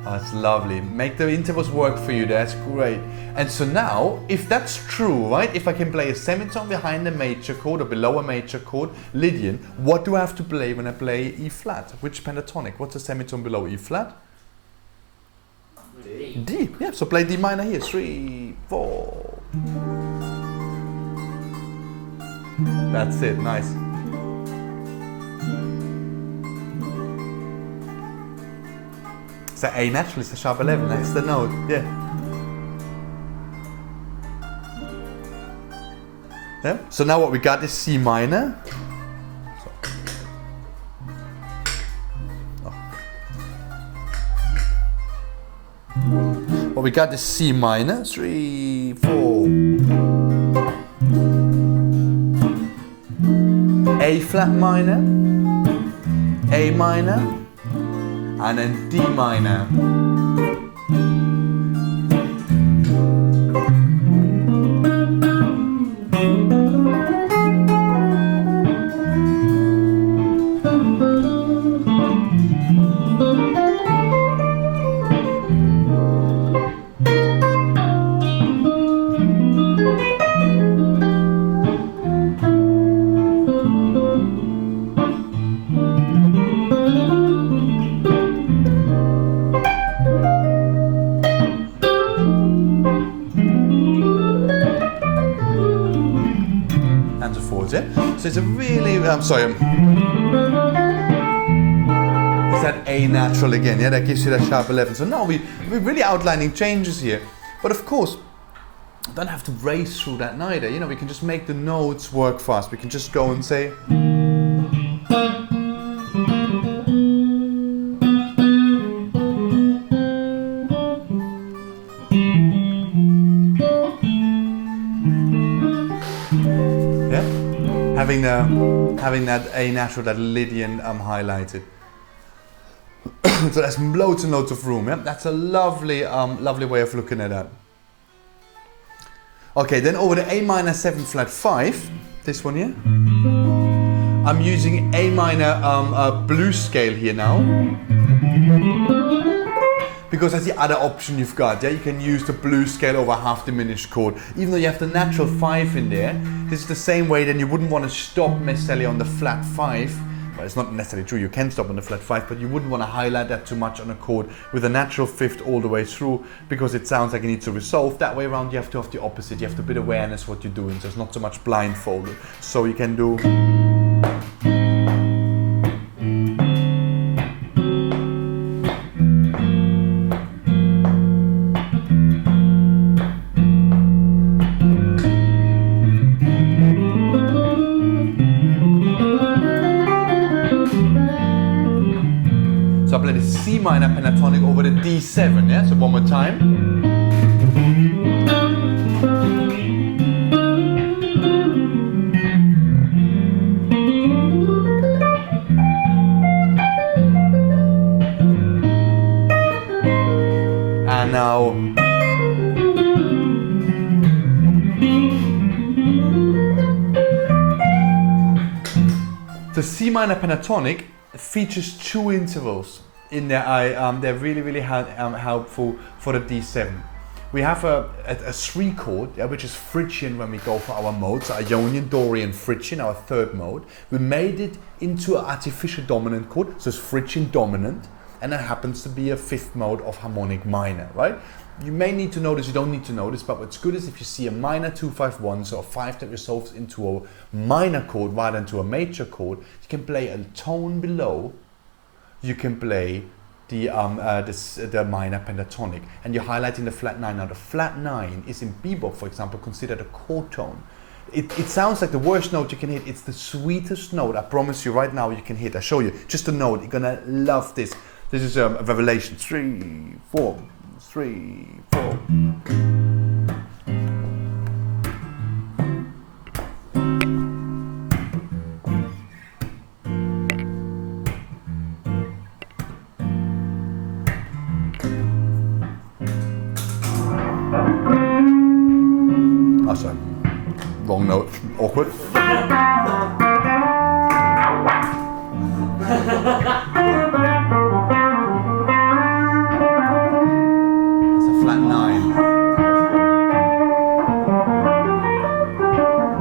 Oh, it's lovely. Make the intervals work for you. That's great. And so now, if that's true, right? If I can play a semitone behind a major chord or below a major chord, Lydian, what do I have to play when I play E flat? Which pentatonic? What's a semitone below E flat? D. D. Yeah, so play D minor here. 3, 4. That's it. Nice. So A natural is a sharp 11. That's the note. Yeah. Yeah. So now what we got is C minor. What we got is C minor. 3, 4. A flat minor. A minor. And then D minor. So it's a really, I'm sorry, it's that A natural again, yeah, that gives you that sharp 11. So now we're really outlining changes here. But of course, don't have to race through that neither. You know, we can just make the notes work fast. We can just go and say, having that A natural, that Lydian highlighted. So there's loads and loads of room. Yeah? That's a lovely, lovely way of looking at that. Okay, then over the A minor 7 flat 5, this one here. I'm using A minor blues scale here now. Because that's the other option you've got. Yeah, you can use the blues scale over half diminished chord. Even though you have the natural 5 in there, this is the same way. Then you wouldn't want to stop necessarily on the flat 5. Well, it's not necessarily true. You can stop on the flat 5, but you wouldn't want to highlight that too much on a chord with a natural 5th all the way through, because it sounds like you need to resolve. That way around, you have to have the opposite. You have to be awareness what you're doing. So it's not so much blindfolded. So you can do. C minor pentatonic over the D7, yeah? So one more time. And now the C minor pentatonic features 2 intervals in there. They're really, really helpful for the D7. We have a 3 chord, yeah, which is Phrygian when we go for our modes, Ionian, Dorian, Phrygian, our 3rd mode. We made it into an artificial dominant chord, so it's Phrygian dominant, and it happens to be a 5th mode of harmonic minor, right? You may need to notice, you don't need to notice, but what's good is if you see a minor 2-5-1, so a 5 that resolves into a minor chord rather than to a major chord, you can play a tone below. You can play the minor pentatonic, and you're highlighting the flat 9. Now the flat 9 is in bebop, for example, considered a chord tone. It sounds like the worst note you can hit. It's the sweetest note. I promise you right now you can hit. I show you just a note. You're gonna love this. This is a revelation. 3, 4, 3, 4. awkward. It's a flat 9.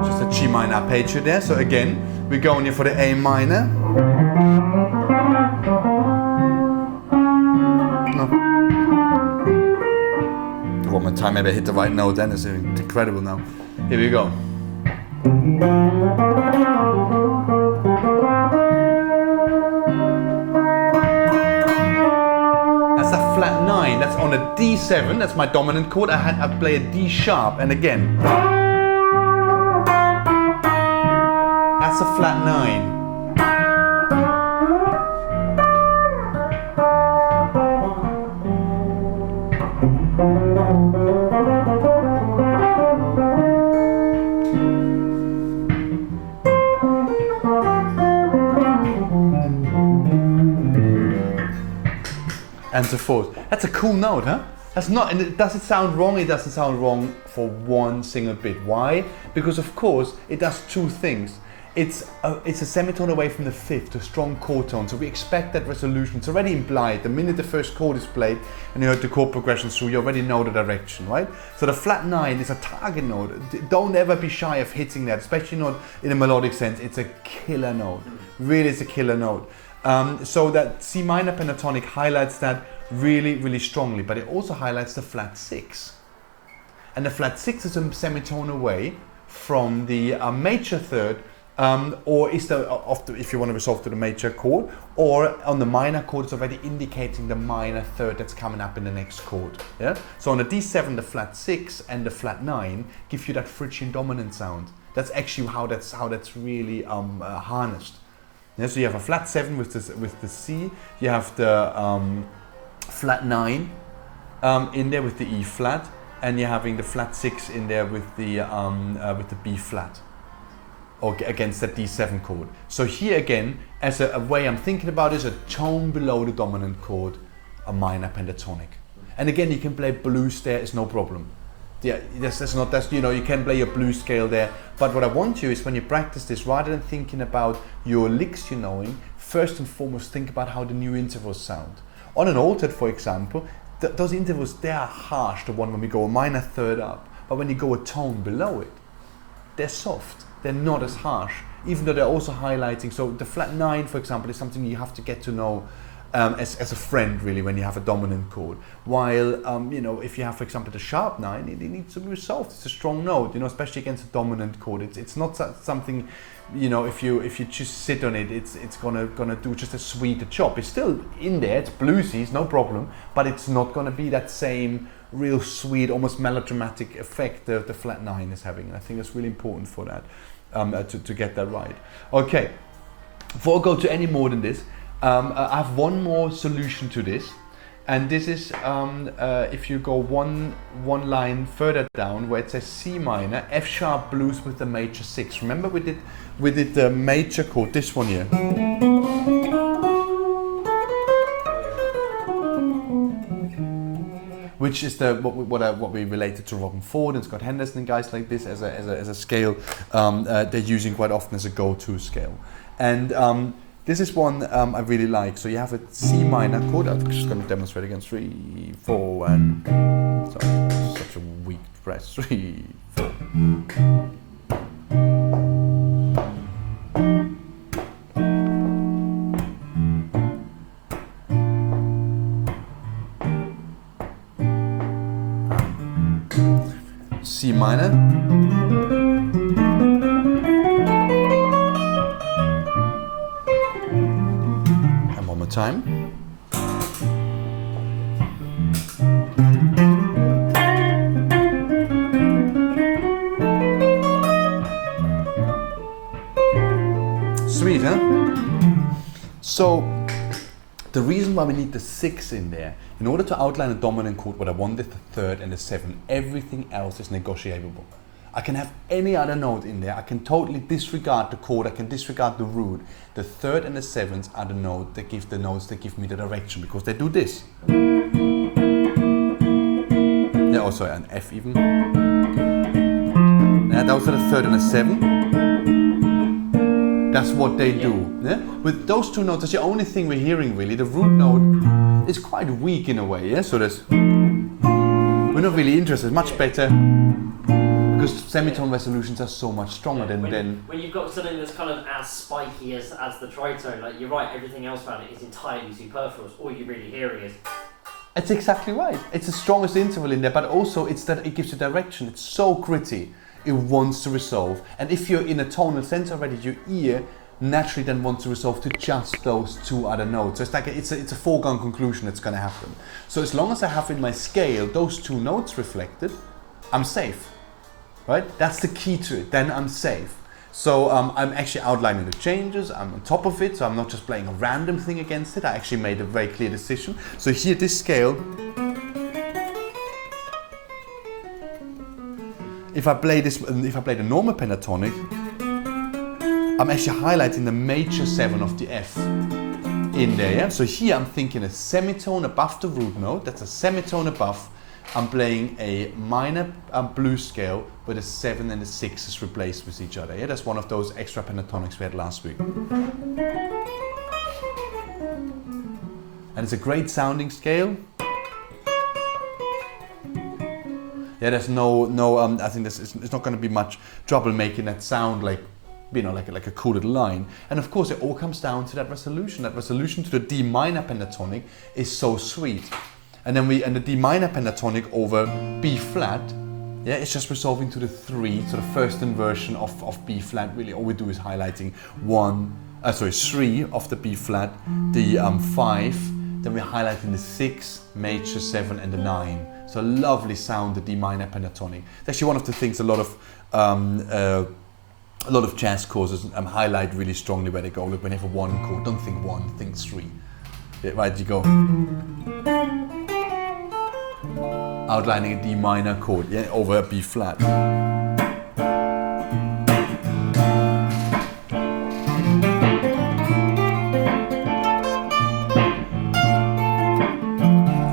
Just a G minor arpeggio there. So again, we're going here for the A minor. No. One more time, maybe I hit the right note then. It's incredible now. Here we go. That's a flat 9. That's on a D7. That's my dominant chord. I play a D sharp, and again. That's a flat 9. And so forth. That's a cool note, huh? That's not, and does it sound wrong? It doesn't sound wrong for one single bit. Why? Because of course it does two things. It's a semitone away from the fifth, a strong chord tone. So we expect that resolution. It's already implied. The minute the first chord is played and you heard the chord progression through, you already know the direction, right? So the flat 9 is a target note. Don't ever be shy of hitting that, especially not in a melodic sense. It's a killer note. Really, it's a killer note. So that C minor pentatonic highlights that really, really strongly, but it also highlights the flat 6. And the flat 6 is a semitone away from the major third, or is if you want to resolve to the major chord, or on the minor chord, it's already indicating the minor third that's coming up in the next chord. Yeah. So on the D7, the flat 6 and the flat 9 give you that Phrygian dominant sound. That's actually how that's really harnessed. Yeah, so you have a flat 7 with the C, you have the flat 9 in there with the E flat, and you're having the flat 6 in there with the B flat, or against that D7 chord. So here again, as a way I'm thinking about is a tone below the dominant chord, a minor pentatonic. And again, you can play blues there, it's no problem. Yeah, that's you know, you can play your blues scale there, but what I want you is when you practice this, rather than thinking about your licks you're knowing, first and foremost think about how the new intervals sound. On an altered, for example, those intervals, they are harsh, the one when we go a minor third up, but when you go a tone below it, they're soft, they're not as harsh, even though they're also highlighting. So the flat 9, for example, is something you have to get to know as a friend, really, when you have a dominant chord. While you know, if you have, for example, the sharp 9, it needs to be resolved. It's a strong note, you know, especially against a dominant chord. It's not something, you know, if you just sit on it, it's gonna do just a sweeter job. It's still in there, it's bluesy, it's no problem, but it's not gonna be that same real sweet, almost melodramatic effect the flat 9 is having. I think that's really important for that, to get that right. Okay, before I go to any more than this, I have one more solution to this, and this is if you go one line further down where it says C minor, F sharp blues with the major 6. Remember we did the major chord, this one here. Which is what we related to Robin Ford and Scott Henderson and guys like this as a scale they're using quite often as a go-to scale. And this is one I really like. So you have a C minor chord. I'm just going to demonstrate again. 3, 4, and sorry, such a weak press. 3, 4. C minor. Time. Sweet, huh? So the reason why we need the 6 in there, in order to outline a dominant chord, what I want is the 3rd and the 7. Everything else is negotiable. I can have any other note in there. I can totally disregard the chord. I can disregard the root. The 3rd and the 7th are the notes that give me the direction, because they do this. Yeah, also an F even. Yeah, those are the 3rd and the 7th. That's what they do. Yeah? With those two notes, that's the only thing we're hearing really. The root note is quite weak in a way. Yeah, so we're not really interested. Much better because semitone resolutions are so much stronger than. When you've got something that's kind of as spiky as the tritone, like you're right, everything else about it is entirely superfluous. All you're really hearing is. It's exactly right. It's the strongest interval in there, but also it's that it gives you direction. It's so gritty. It wants to resolve. And if you're in a tonal sense already, your ear naturally then wants to resolve to just those two other notes. So it's like it's a foregone conclusion that's going to happen. So as long as I have in my scale those two notes reflected, I'm safe. Right? That's the key to it. Then I'm safe. So I'm actually outlining the changes, I'm on top of it, so I'm not just playing a random thing against it, I actually made a very clear decision. So here, this scale, if I play the normal pentatonic, I'm actually highlighting the major 7 of the F in there, yeah? So here I'm thinking a semitone above the root note, that's a semitone above. I'm playing a minor blues scale where the 7 and the 6 is replaced with each other. Yeah, that's one of those extra pentatonics we had last week. And it's a great sounding scale. Yeah, there's no I think it's not going to be much trouble making that sound like, you know, like a cool little line. And of course, it all comes down to that resolution. That resolution to the D minor pentatonic is so sweet. And then the D minor pentatonic over B flat, yeah, it's just resolving to the 3, so the first inversion of B flat. Really, all we do is highlighting 3 of the B flat, the 5, then we're highlighting the 6, major 7, and the 9. So lovely sound, the D minor pentatonic. It's actually one of the things a lot of jazz courses highlight really strongly where they go, look, when you have a 1 chord, don't think 1, think 3. Yeah, right, you go. Outlining a D minor chord, yeah, over a B flat.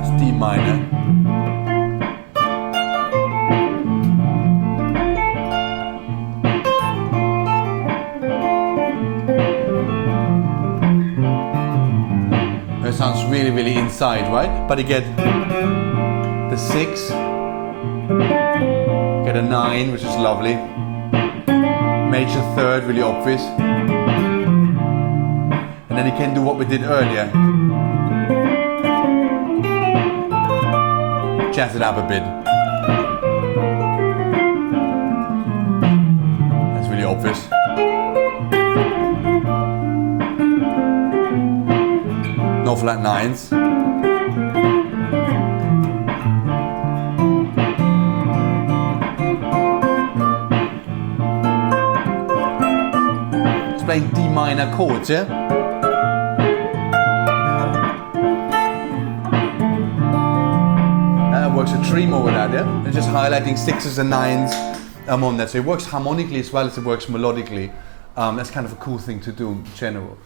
It's D minor. It sounds really, really inside, right? But you get the 6, get a 9, which is lovely, major 3rd, really obvious, and then you can do what we did earlier, jazz it up a bit. That's really obvious. No flat 9s. Playing D minor chords, yeah? That works a tremolo with that, yeah? And just highlighting 6s and 9s on that. So it works harmonically as well as it works melodically. That's kind of a cool thing to do in general.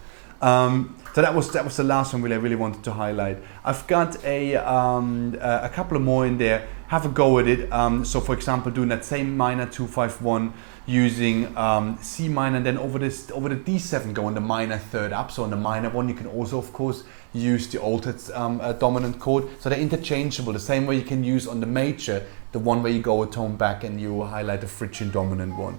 So that was the last one I really wanted to highlight. I've got a couple of more in there. Have a go at it. So for example, doing that same minor 2-5-1 using C minor, and then over the D7 go on the minor 3rd up. So on the minor one, you can also, of course, use the altered dominant chord. So they're interchangeable. The same way you can use on the major, the one where you go a tone back and you highlight the Phrygian dominant one.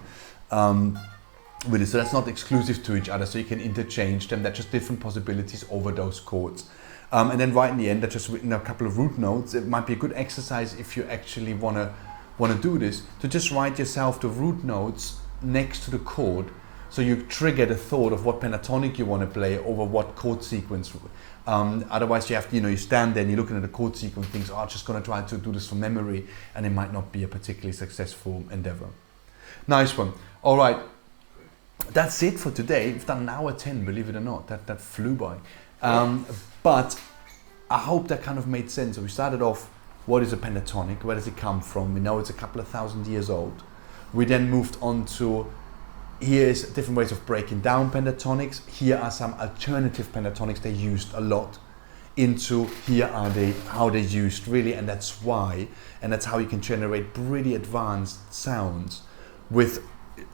With it. So that's not exclusive to each other, so you can interchange them. They're just different possibilities over those chords. And then right in the end, I've just written a couple of root notes. It might be a good exercise if you actually want to do this, to just write yourself the root notes next to the chord, so you trigger the thought of what pentatonic you want to play over what chord sequence. Otherwise, you have to, you stand there and you're looking at the chord sequence and think, I'm just going to try to do this from memory, and it might not be a particularly successful endeavor. Nice one. All right. That's it for today. We've done an hour 10, believe it or not. That flew by. But I hope that kind of made sense. So we started off, what is a pentatonic? Where does it come from? We know it's a couple of thousand years old. We then moved on to, here's different ways of breaking down pentatonics. Here are some alternative pentatonics they used a lot. Into here are how they're used really, and that's why. And that's how you can generate pretty advanced sounds with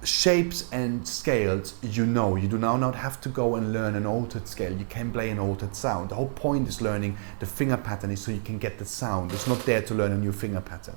shapes and scales, you know, you do now not have to go and learn an altered scale. You can play an altered sound. The whole point is learning the finger pattern is so you can get the sound. It's not there to learn a new finger pattern,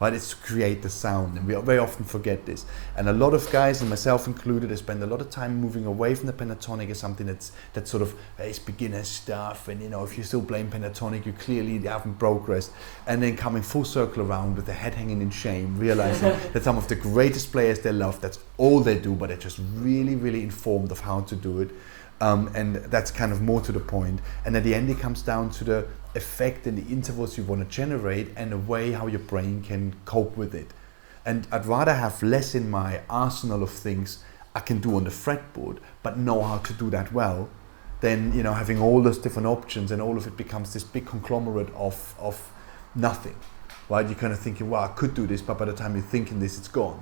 right? It's to create the sound, and we very often forget this. And a lot of guys, and myself included, they spend a lot of time moving away from the pentatonic as something that's sort of it's beginner stuff, and you know, if you're still playing pentatonic, you clearly haven't progressed. And then coming full circle around with the head hanging in shame, realizing that some of the greatest players they love, that's all they do, but they're just really, really informed of how to do it. And that's kind of more to the point. And at the end, it comes down to the effect and the intervals you want to generate and the way how your brain can cope with it. And I'd rather have less in my arsenal of things I can do on the fretboard, but know how to do that well, than, you know, having all those different options and all of it becomes this big conglomerate of nothing, right? You're kind of thinking, well, I could do this, but by the time you're thinking this, it's gone,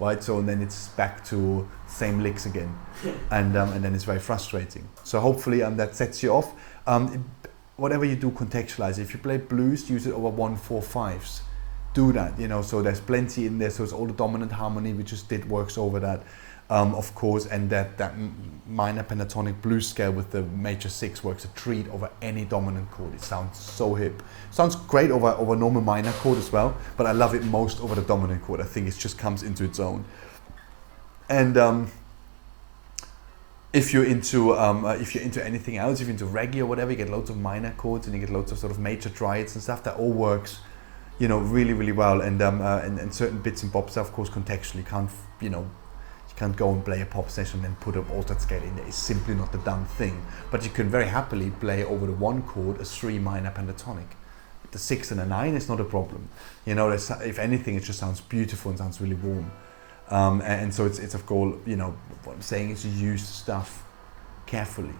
right? So and then it's back to same licks again, and then it's very frustrating. So hopefully that sets you off. Whatever you do, contextualize. If you play blues, use it over 1-4-5s. Do that, you know. So there's plenty in there. So it's all the dominant harmony we just did works over that, of course, and that minor pentatonic blues scale with the major 6 works a treat over any dominant chord. It sounds so hip. Sounds great over normal minor chord as well, but I love it most over the dominant chord. I think it just comes into its own. And if you're into anything else, if you're into reggae or whatever, you get loads of minor chords and you get loads of sort of major triads and stuff. That all works, you know, really, really well. And certain bits and bobs, of course, contextually you can't go and play a pop session and put an altered scale in there. It's simply not the done thing. But you can very happily play over the 1 chord a 3 minor pentatonic. The 6 and a 9 is not a problem. You know, if anything, it just sounds beautiful and sounds really warm. And so it's of course, you know, what I'm saying is you use stuff carefully.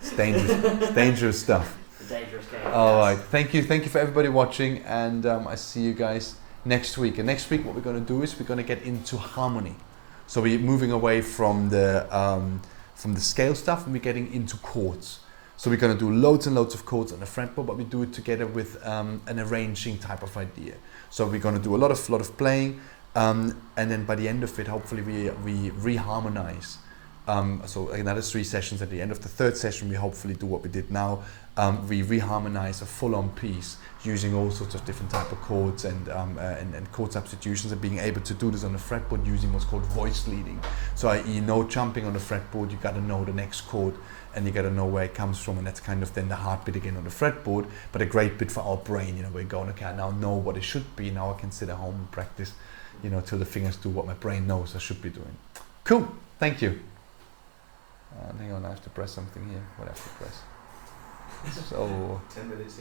It's dangerous, it's dangerous stuff. It's a dangerous game. All right, thank you for everybody watching, and I see you guys next week. And next week, what we're going to do is we're going to get into harmony. So we're moving away from the scale stuff, and we're getting into chords. So we're going to do loads and loads of chords on the fretboard, but we do it together with an arranging type of idea. So we're going to do a lot of playing. And then by the end of it, hopefully we reharmonize. So another 3 sessions. At the end of the 3rd session, we hopefully do what we did now. We reharmonize a full-on piece using all sorts of different type of chords and chord substitutions, and being able to do this on the fretboard using what's called voice leading. So i.e., no jumping on the fretboard. You got to know the next chord, and you got to know where it comes from, and that's kind of then the hard bit again on the fretboard, but a great bit for our brain. You know, we're going, okay, I now know what it should be. Now I can sit at home and practice, you know, till the fingers do what my brain knows I should be doing. Cool, thank you. Hang on, I have to press something here. What I have to press? So 10 minutes